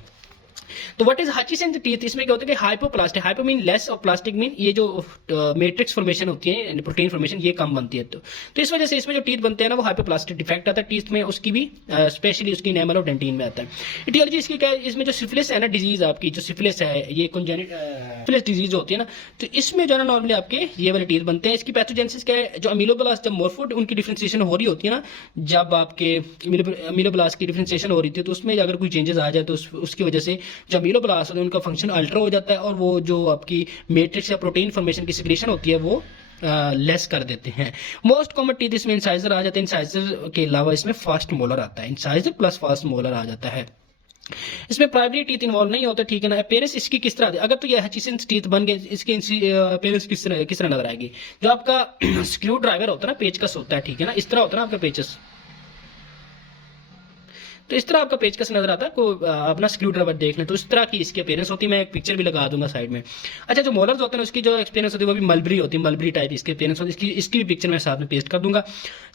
तो व्हाट इज हचिसंस टीथ? इसमें क्या होता है कि हाइपोप्लास्टिक, हाइपो मीन लेस और प्लास्टिक मीन ये जो मैट्रिक्स फॉर्मेशन होती है, प्रोटीन फॉर्मेशन ये कम बनती है, तो इस वजह से इसमें जो टीथ बनते हैं ना वो हाइपोप्लास्टिक डिफेक्ट आता है टीथ में, उसकी भी स्पेशली उसकी इनेमल और डेंटिन में आता है। इटियोलॉजी इसकी क्या है? इसमें जो सिफिलिस है ना डिजीज, आपकी जो सिफिलिस है ये सिफिलिस डिजीज होती है ना, तो इसमें जो है ना नॉर्मली आपके ये वाले टीथ बनते हैं। इसकी पैथोजेनेसिस क्या है? जो अमीलोब्लास्ट जब मोर्फोड उनकी डिफरेंशिएशन हो रही होती है ना, जब आपके अमीलोब्लास्ट की डिफरेंशिएशन हो रही थी तो उसमें अगर कोई चेंजेस आ जाए तो उसकी वजह से जो अमीलोब्लास्ट उनका फंक्शन अल्टर हो जाता है, और वो जो आपकी मैट्रिक्स या प्रोटीन फॉर्मेशन की सिक्रेशन होती है वो लेस कर देते हैं। मोस्ट कॉमन टीथ इसमें इंसाइजर आ जाते हैं, इंसाइजर के अलावा इसमें फास्ट मोलर आता है, इंसाइजर प्लस फास्ट मोलर आ जाता है। इसमें प्राइमरी टीथ इन्वॉल्व नहीं होता, ठीक है ना। अपीयरेंस इसकी किस तरह? अगर तो ये हचिसंस टीथ बन गए, इसकी अपीयरेंस किस तरह नजर आएगी? जो आपका स्क्रू ड्राइवर होता है ना, पेचकस होता है, ठीक है ना, इस तरह होता है ना आपका पेचकस, तो इस तरह आपका पेचकस नजर आता है। को अपना स्क्रू ड्राइवर देख लें तो इस तरह की इसकी अपीयरेंस होती है। मैं एक पिक्चर भी लगा दूंगा साइड में। अच्छा, जो मोलर्स होते हैं उसकी जो एक्सपीरियंस होती है वो भी मलबरी होती है, मलबरी टाइप इसकी अपीयरेंस होती है। इसकी भी पिक्चर मैं साथ में पेस्ट कर दूंगा।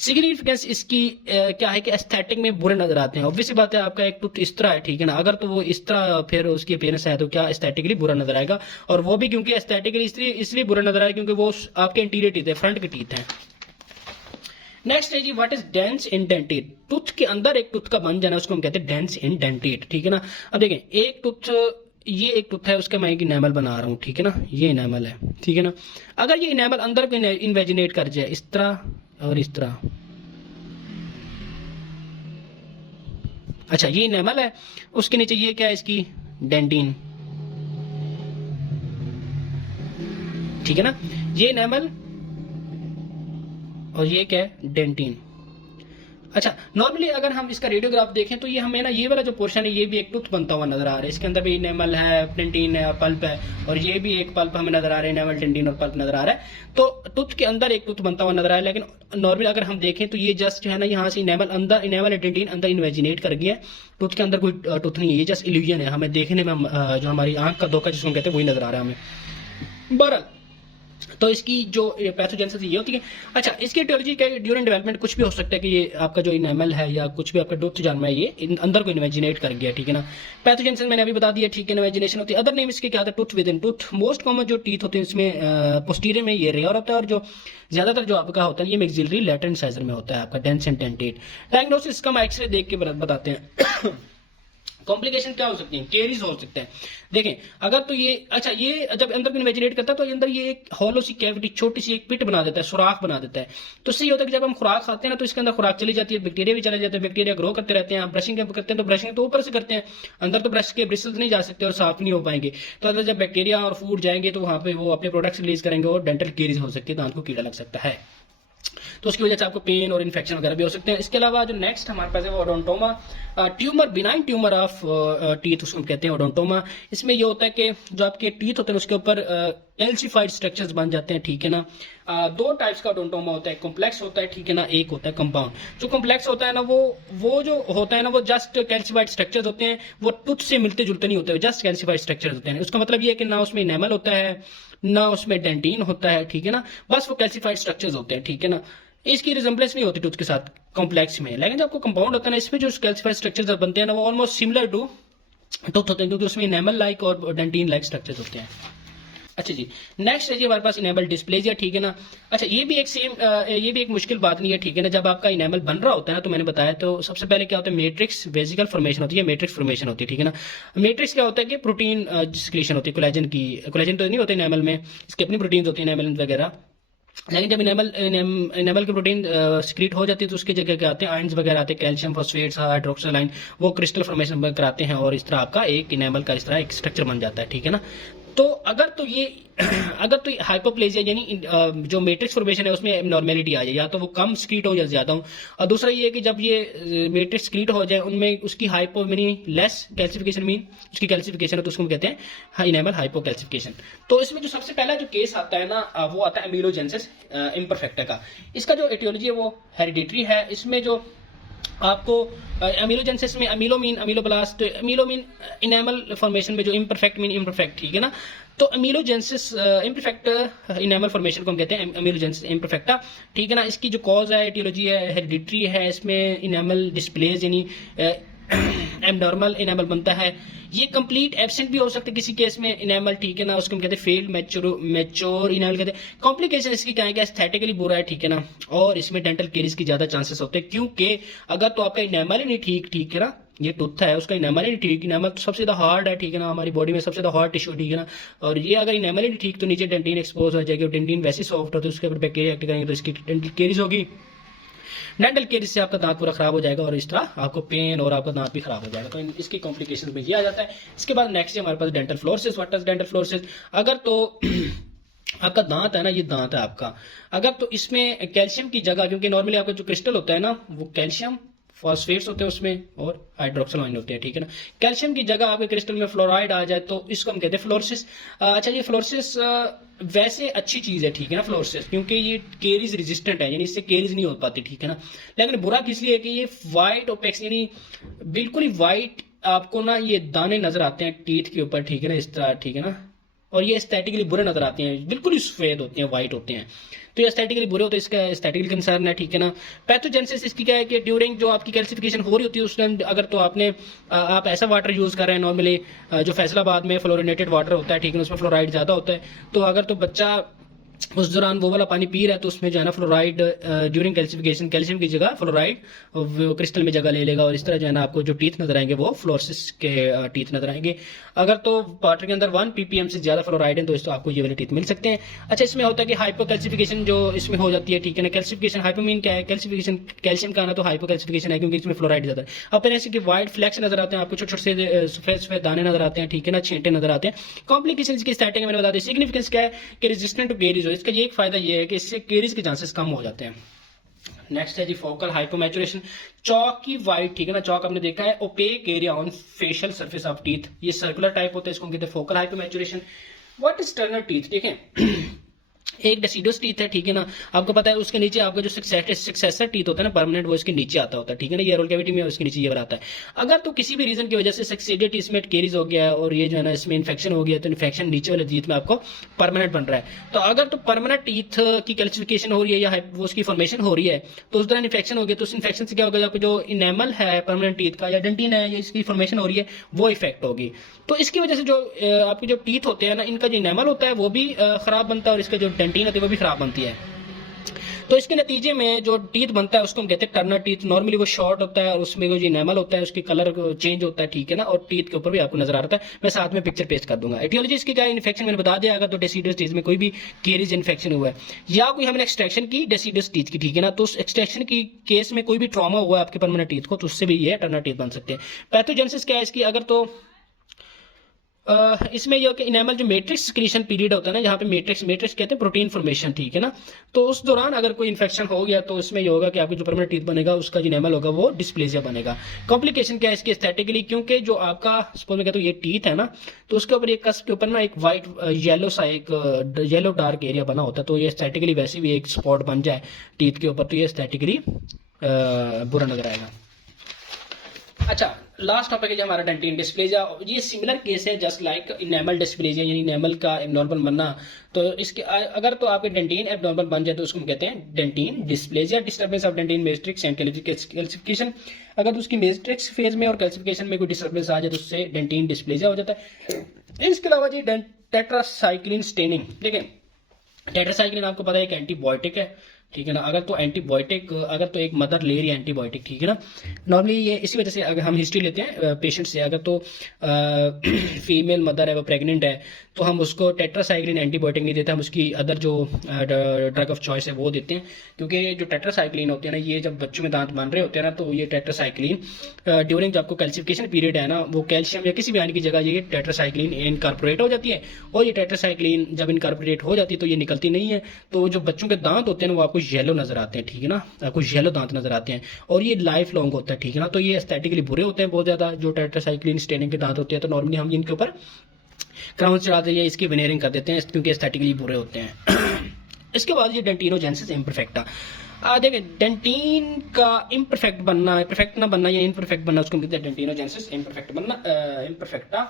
सिग्निफिकेंस इसकी क्या है कि एस्थेटिक में बुरे नजर आते हैं। ऑब्वियसली बात है, आपका एक टूथ इस तरह है, ठीक है ना, अगर तो वो इस तरह फिर उसकी अपीयरेंस है तो क्या एस्थेटिकली बुरा नजर आएगा, और वो भी क्योंकि एस्थेटिकली इसलिए बुरा नजर आएगा क्योंकि वो आपके इंटीरियर टीथ है, फ्रंट के टीथ है। नेक्स्ट है जी what is dens indented? Tooth के अंदर एक टूथ का बन जाना उसको हम कहते हैं डेंस इंडेंटेड, ठीक है ना। अब देखें, एक टूथ, ये एक टूथ है, उसका मैं एक इनेमल बना रहा हूं, ठीक है ना, ये इनेमल है, ठीक है ना। अगर ये इनेमल अंदर को इन्वेजिनेट कर जाए इस तरह और इस तरह, अच्छा ये इनेमल है, उसके नीचे ये क्या है इसकी डेंटिन, ठीक है ना, ये इनेमल और ये क्या है डेंटिन। अच्छा, नॉर्मली अगर हम इसका रेडियोग्राफ देखें तो ये हमें ना ये वाला जो पोर्शन है ये भी एक टूथ बनता हुआ नजर आ रहा है, इसके अंदर भी इनेमल है, डेंटिन है, पल्प है, और ये भी एक पल्प हमें नजर आ रहा है, इनेमल, डेंटिन और पल्प नजर आ रहा है। तो टूथ के अंदर एक टूथ बनता हुआ नजर आ रहा है, लेकिन नॉर्मली अगर हम देखें तो ये जस्ट जो है ना यहाँ से इनेमल अंदर, इनेमल डेंटिन अंदर इन्वेजिनेट कर गया है, टूथ के अंदर कोई टूथ नहीं है, ये जस्ट इल्यूजन है, हमें देखने में जो हमारी आंख का धोखा जिसको कहते हैं वही नजर आ रहा है हमें। बहरहाल तो इसकी जो पैथोजेनेसिस ये होती है। अच्छा, इसकी etiology क्या ड्यूरिंग डेवलपमेंट कुछ भी हो सकता है कि ये आपका जो इनेमल है या कुछ भी आपका टूथ जन्मा है ये अंदर को इन्वेजिनेट कर गया, ठीक है ना। पैथोजेनेसिस मैंने अभी बता दिया, ठीक है, इन्वेजिनेशन होती है। अदर नेम इसके क्या होता है, tooth with in tooth. Most common जो टीथ होते हैं इसमें पोस्टीरियर में ये रेयर होता है, और जो ज्यादातर जो आपका होता है ये मैक्सिलरी लैटरल इंसाइजर में होता है आपका, डेंस एंड डेंटेट। डायग्नोसिस का हम एक्सरे देख के बताते हैं। कॉम्प्लिकेशन क्या हो सकती है, केरीज हो सकते हैं। देखें, अगर तो ये, अच्छा, ये जब अंदर इन्वेजिनेट करता है तो अंदर ये एक हॉलो सी कैविटी, छोटी सी एक पिट बना देता है, सुराख बना देता है। तो इससे ये होता है कि जब हम खुराक खाते हैं ना तो इसके अंदर खुराक चली जाती है, बैक्टीरिया भी चले जाते हैं, बैक्टीरिया ग्रो करते रहते हैं। आप ब्रशिंग करते हैं तो ब्रशिंग तो ऊपर से करते हैं, अंदर तो ब्रश के ब्रिसल्स नहीं जा सकते और साफ नहीं हो पाएंगे। तो अगर जब बैक्टीरिया और फूड जाएंगे तो वहां पे वो अपने प्रोडक्ट्स रिलीज करेंगे और डेंटल केरीज हो सकती है, दांत को कीड़ा लग सकता है। तो उसकी वजह से आपको पेन और इन्फेक्शन वगैरह भी हो सकते हैं। इसके अलावा जो नेक्स्ट हमारे पास है वो odontoma, tumour, benign tumour of teeth उसको कहते हैं ओडोंटोमा। इसमें ये होता है कि जो आपके टीथ होते हैं उसके ऊपर कैल्सिफाइड स्ट्रक्चर्स बन जाते हैं, ठीक है ना। दो टाइप्स का ओडोंटोमा होता है, कॉम्प्लेक्स होता है, ठीक है ना, एक होता है कंपाउंड। जो कॉम्प्लेक्स होता है ना वो जो होता है ना वो जस्ट कैल्सिफाइड स्ट्रक्चर्स होते हैं, वो टूथ से मिलते जुलते नहीं होते, जस्ट कैल्सिफाइड स्ट्रक्चर्स होते हैं। उसका मतलब ये है कि ना उसमें इनेमल होता है ना उसमें डेंटिन होता है, ठीक है ना, बस वो कैल्सिफाइड स्ट्रक्चर्स होते हैं, ठीक है ना। इसकी रिजेंबलेंस नहीं होती टूथ के साथ कॉम्प्लेक्स में, लेकिन जो आपको कंपाउंड होता है ना इसमें जो कैल्सिफाइड स्ट्रक्चर्स बनते हैं ना वो ऑलमोस्ट सिमिलर टू टूथ होते हैं, क्योंकि उसमें इनेमल लाइक और डेंटिन लाइक स्ट्रक्चर्स होते हैं। अच्छा जी, नेक्स्ट है जी हमारे पास इनेमल डिस्प्लेजिया, ठीक है ना। अच्छा, ये भी एक मुश्किल बात नहीं है, ठीक है ना। जब आपका इनेमल बन रहा होता है ना तो मैंने बताया, तो सबसे पहले क्या होता है, मैट्रिक्स वेसिकल फॉर्मेशन होती है, मैट्रिक्स फॉर्मेशन होती है, ठीक है ना। मैट्रिक्स क्या होता है कि प्रोटीन सिक्रीशन होती है, कोलेजन की। कोलेजन तो नहीं होता इनेमल में, इसके अपनी प्रोटीन होती है इनेमल वगैरह। लेकिन जब इनेमल की प्रोटीन सिक्रीट हो जाती है तो उसकी जगह क्या आते हैं, आयंस वगैरह आते हैं, कैल्शियम फॉस्फेट्स, हाइड्रोक्साइड आयन, वो क्रिस्टल फॉर्मेशन कराते हैं और इस तरह आपका एक इनेमल का इस तरह एक स्ट्रक्चर बन जाता है, ठीक है ना। तो अगर तो हाइपोप्लेजिया यानी जो मैट्रिक्स फॉर्मेशन है उसमें एबनॉर्मेलिटी आ जाए, या तो वो कम स्क्रीट हो या ज्यादा हो, और दूसरा ये है कि जब ये मैट्रिक्स स्क्रीट हो जाए उनमें उसकी हाइपो मीनी लेस कैल्सिफिकेशन, मीन उसकी कैल्सिफिकेशन है तो उसको हम कहते हैं इनेमल हाइपोकैल्सिफिकेशन। तो इसमें जो सबसे पहला जो केस आता है ना वो आता है अमीलोजेनेसिस इम्परफेक्टा का। इसका जो एटियोलॉजी है वो हेरिडिटरी है। इसमें जो आपको अमीलोजेनेसिस में अमीलोब्लास्ट इनेमल फॉर्मेशन में जो इम्परफेक्ट मीन इम्परफेक्ट, ठीक है ना। तो अमीलोजेनेसिस इम्परफेक्ट इनेमल फॉर्मेशन को हम कहते हैं अमीलोजेनेसिस इम्परफेक्टा, ठीक है ना। इसकी जो कॉज है, एटियोलॉजी है, हेरिडिटरी है। इसमें इनेमल डिस्प्लेज यानी एबनॉर्मल इनेमल बनता है। ये कंप्लीट एब्सेंट भी हो सकते हैं किसी केस में इनेमल, ठीक है ना, उसको हम कहते हैं फेल्ड मैच्योर इनेमल कहते हैं। कॉम्प्लिकेशन इसकी क्या है कि एस्थेटिकली बुरा है, ठीक है ना, और इसमें डेंटल केरीज की ज्यादा चांसेस होते हैं, क्योंकि अगर तो आपका इनेमल ही नहीं ठीक है ना, ये टूथ है उसका इनेमल ही नहीं ठीक, इनेमल तो सबसे ज्यादा हार्ड है, ठीक है ना, हमारी बॉडी में सबसे ज्यादा हार्ड टिश्यू, ठीक है ना, और ये अगर इनेमल ही नहीं ठीक तो नीचे डेंटिन एक्सपोज हो जाएगी, और डेंटिन वैसे सॉफ्ट होती है, उसके ऊपर बैक्टीरिया एक्ट करेंगे तो इसकी डेंटल केरीज होगी। डेंटल केरीज से आपका दांत पूरा खराब हो जाएगा और इस तरह आपको पेन और आपका दांत भी खराब हो जाएगा। तो इसकी कॉम्प्लिकेशन में ये आ जाता है। इसके बाद नेक्स्ट है हमारे पास dental fluorosis. What is dental fluorosis? अगर तो आपका दांत है ना, ये दांत है आपका, अगर तो इसमें कैल्शियम की जगह, क्योंकि नॉर्मली आपका जो क्रिस्टल होता है ना वो कैल्शियम फॉस्फेट्स होते हैं उसमें और हाइड्रोक्सल आयन होते हैं, ठीक है ना। कैल्शियम की जगह आपके क्रिस्टल में फ्लोराइड आ जाए तो इसको हम कहते हैं फ्लोरोसिस। अच्छा, ये फ्लोरोसिस वैसे अच्छी चीज है, ठीक है ना, फ्लोरोसिस, क्योंकि ये केरीज रेजिस्टेंट है, यानी इससे केरीज नहीं हो पाती, ठीक है ना। लेकिन बुरा किस लिए है कि ये व्हाइट ओपेक्स यानी बिल्कुल ही व्हाइट आपको ना ये दाने नजर आते हैं टीथ के ऊपर, ठीक है ना, इस तरह, ठीक है ना, और ये एस्थेटिकली बुरे नजर आते हैं, बिल्कुल ही सफेद होते हैं, व्हाइट होते हैं, तो ये एस्थेटिकली बुरे होते हैं, इसका एस्थेटिकल कंसर्न है, ठीक है ना। पैथोजेनेसिस इसकी क्या है कि ड्यूरिंग जो आपकी कैल्सिफिकेशन हो रही होती है उस टाइम अगर तो आप ऐसा वाटर यूज कर रहे हैं, नॉर्मली जो फैसलाबाद में फ्लोरिनेटेड वाटर होता है, ठीक है, उसमें फ्लोराइड ज्यादा होता है, तो अगर तो बच्चा उस दौरान वो वाला पानी पी रहा है तो उसमें जो है ना फ्लोराइड ड्यूरिंग कैल्सिफिकेशन कैल्शियम की जगह फ्लोराइड क्रिस्टल में जगह ले लेगा, और इस तरह जो है ना आपको जो टीथ नजर आएंगे वो फ्लोरोसिस के टीथ नजर आएंगे। अगर तो वाटर के अंदर 1 ppm से ज्यादा फ्लोराइड है तो इस तो आपको ये वाले टीथ मिल सकते हैं। अच्छा, इसमें होता है कि हाइपोकैल्सिफिकेशन जो इसमें हो जाती है, ठीक है ना। कैल्सिफिकेशन हाइपोमीन क्या है, कैल्सिफिकेशन कैल्शियम का आना, तो हाइपोकैल्सिफिकेशन है क्योंकि इसमें फ्लोराइड ज्यादा है। अब फिर ऐसे कि व्हाइट फ्लैक्स नजर आते हैं आपको, छोटे छोटे से सफेद सफेद दाने नजर आते हैं, ठीक है ना, छींटे नजर आते हैं। कॉम्प्लिकेशन की स्टार्टिंग मैंने बता दी। सिग्निफिकेंस क्या है कि रेजिस्टेंट टू केरीज हो, इसका ये एक फायदा ये है कि इससे केरीज के चांसेस कम हो जाते हैं। नेक्स्ट है जी फोकल हाइपोमैचुरेशन। चौक की वाइट, ठीक है ना, चौक आपने देखा है opaque area on facial surface of teeth, ये सर्कुलर टाइप होता है, इसको कहते हैं focal hypomaturation. What is Turner teeth, ठीक है। एक डेसिडस टीथ है, ठीक है ना, आपको पता है उसके नीचे आपका जो सक्सेसर टीथ होता है ना परमानेंट, वो इसके नीचे आता होता है, ठीक है ना, ये ओरल कैविटी में उसके नीचे ये आता है। अगर तो किसी भी रीजन की वजह से सक्सेडेड इसमें केरीज हो गया और ये जो है ना इसमें इन्फेक्शन हो गया, तो इन्फेक्शन नीचे वाले टीथ में आपको परमानेंट बन रहा है। तो अगर तो परमानेंट टीथ की कैल्सिफिकेशन हो रही है या वो उसकी फॉर्मेशन हो रही है, तो उस दौरान इन्फेक्शन हो गया, तो उस इन्फेक्शन से क्या होगा, आपको जो इनेमल है परमानेंट टीथ का या डेंटिन है या इसकी फॉर्मेशन हो रही है वो इफेक्ट होगी। तो इसकी वजह से जो आपके जो टीथ होते हैं ना, इनका जो इनेमल होता है वो भी खराब बनता है और इसका जो डेंटिन होती है वो भी खराब बनती है। तो इसके नतीजे में जो टीथ बनता है उसको हम कहते हैं टर्नर टीथ। नॉर्मली वो शॉर्ट होता है और उसमें जो इनेमल होता है उसकी कलर चेंज होता है, ठीक है ना, और टीथ के ऊपर भी आपको नजर आ रहा है। मैं साथ में पिक्चर पेस्ट कर दूंगा। एटियोलॉजी इसकी क्या इन्फेक्शन मैंने बता दिया, अगर तो डेसिडस टीथ में कोई भी केरीज इन्फेक्शन हुआ है या कोई हमने एक्सट्रैक्शन की डेसिडस टीथ की, ठीक है ना, तो उस एक्सट्रैक्शन की केस में कोई भी ट्रॉमा हुआ है आपके परमानेंट टीथ को, तो उससे भी ये टर्नर टीथ बन सकते हैं। पैथोजेनेसिस क्या है इसकी, अगर तो इसमें यह कि इनेमल जो मैट्रिक्स सिक्रीशन पीरियड होता है ना, जहाँ पे मैट्रिक्स कहते हैं प्रोटीन फॉर्मेशन, ठीक है ना, तो उस दौरान अगर कोई इन्फेक्शन हो गया तो इसमें यह होगा कि आपकी जो परमानेंट टीथ बनेगा उसका जो इनेमल होगा वो डिस्प्लेजिया बनेगा। कॉम्प्लिकेशन क्या है इसकी एस्थेटिकली, क्योंकि जो आपका सपोज में कहते हो ये टीथ है ना, तो उसके ऊपर एक कस्प के ऊपर ना एक वाइट येलो सा एक येलो डार्क एरिया बना होता है, तो ये एस्थेटिकली वैसे भी एक स्पॉट बन जाए टीथ के ऊपर तो ये एस्थेटिकली बुरा नजर आएगा। अच्छा, लास्ट टॉपिक है जो हमारा डेंटिन डिस्प्लेजिया। ये सिमिलर केस है जस्ट लाइक इनेमल डिस्प्लेजिया, यानी इनेमल का एबनॉर्मल बनना। तो इसके अगर तो आपके डेंटिन एबनॉर्मल बन जाए तो उसको हम कहते हैं dentin dysplasia, disturbance of dentin matrix and calcification. अगर तो उसकी मैट्रिक्स फेज में और कैल्सिफिकेशन में कोई डिस्टर्बेंस आ जाए तो उससे डेंटिन डिस्प्लेजिया हो जाता है। इसके अलावा जी टेट्रासाइक्लिन स्टेनिंग, देखिए टेट्रासाइक्लिन आपको पता है एक एंटीबायोटिक है, ठीक है ना, अगर तो एंटीबायोटिक अगर तो एक मदर ले रही है एंटीबायोटिक, ठीक है ना, नॉर्मली ये इसी वजह से अगर हम हिस्ट्री लेते हैं पेशेंट से, अगर तो फीमेल मदर है वो प्रेग्नेंट है तो हम उसको टेट्रासाइक्लिन एंटीबायोटिक नहीं देते, हम उसकी अदर जो ड्रग ऑफ चॉइस है वो देते हैं। क्योंकि जो टेट्रासाइक्लिन होती है ना, ये जब बच्चों में दांत बन रहे होते हैं ना, तो ये टेट्रासाइक्लिन ड्यूरिंग जब आपको कैल्सिफिकेशन पीरियड है ना, वो कैल्शियम या किसी भी आयन की जगह ये टेट्रासाइक्लिन इनकॉर्पोरेट हो जाती है, और ये टेट्रासाइक्लिन जब इनकॉर्पोरेट हो जाती है तो ये निकलती नहीं है, तो जो बच्चों के दांत होते हैं ना वो आपको येलो नजर आते हैं, ठीक है ना, आपको येलो दांत नजर आते हैं, और ये लाइफ लॉन्ग होता है, ठीक है ना, तो ये एस्थेटिकली बुरे होते हैं बहुत ज्यादा जो टेट्रासाइक्लिन स्टेनिंग के दांत होते हैं। तो नॉर्मली हम इनके ऊपर क्राउन चढ़ाते हैं, इसकी वेनेरिंग कर देते हैं क्योंकि एस्थेटिकली बुरे होते हैं। इसके बाद ये डेंटिनोजेनेसिस इम्परफेक्टा। देखिए डेंटिन का इम्परफेक्ट बनना, परफेक्ट ना बनना या इम्परफेक्ट बनना, उसको कहते हैं डेंटिनोजेनेसिस इम्परफेक्ट बनना, इम्परफेक्टा।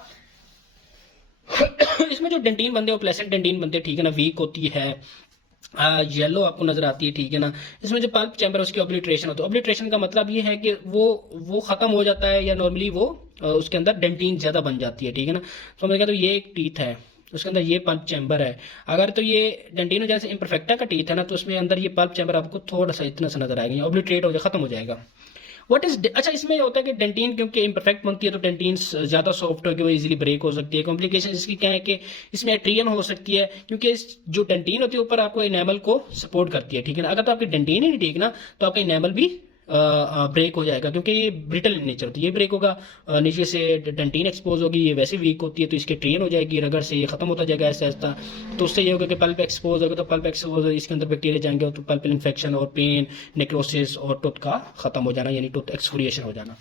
इसमें जो डेंटिन बनते हैं वो प्लेसेंट डेंटिन बनते हैं, ठीक है ना, वीक होती है, येलो आपको नजर आती है, ठीक है ना। इसमें जो पल्प चैम्बर है उसकी ऑब्लिट्रेशन होता है। ऑब्लिट्रेशन का मतलब ये है कि वो खत्म हो जाता है या नॉर्मली वो उसके अंदर डेंटिन ज्यादा बन जाती है, ठीक है ना। तो मैं कहता हूँ ये एक टीथ है, उसके अंदर ये पल्प चैम्बर है। अगर तो ये डेंटिनो जैसे इम्परफेक्टा का टीथ है ना, तो उसमें अंदर ये पल्प चैम्बर आपको थोड़ा सा इतना सा नजर आएगा, ऑब्लिट्रेट हो जाए, खत्म हो जाएगा। व्हाट इज अच्छा, इसमें होता है कि डेंटिन क्योंकि इम्परफेक्ट बनती है तो डेंटिन ज्यादा सॉफ्ट होकर वो इजीली ब्रेक हो सकती है। कॉम्प्लिकेशन इसकी क्या है कि इसमें एट्रियन हो सकती है, क्योंकि जो डेंटिन होती है ऊपर आपको इनेमल को सपोर्ट करती है, ठीक है ना। अगर तो आपकी डेंटिन ही नहीं ठीक ना, तो आपका इनेमल भी ब्रेक हो जाएगा, क्योंकि ये ब्रिटल इन नेचर होती है, ये ब्रेक होगा, नीचे से डेंटिन एक्सपोज होगी, ये वैसे वीक होती है तो इसके ट्रेन हो जाएगी, रगड़ से ये खत्म होता जाएगा ऐसा ऐसा। तो उससे ये होगा कि पल्प एक्सपोज होगा, तो पल्प एक्सपोज इसके अंदर बैक्टीरिया जाएंगे तो पल्प इन्फेक्शन और पेन, नेक्रोसिस और टूथ का खत्म हो जाना, यानी टूथ एक्सफोलिएशन हो जाना।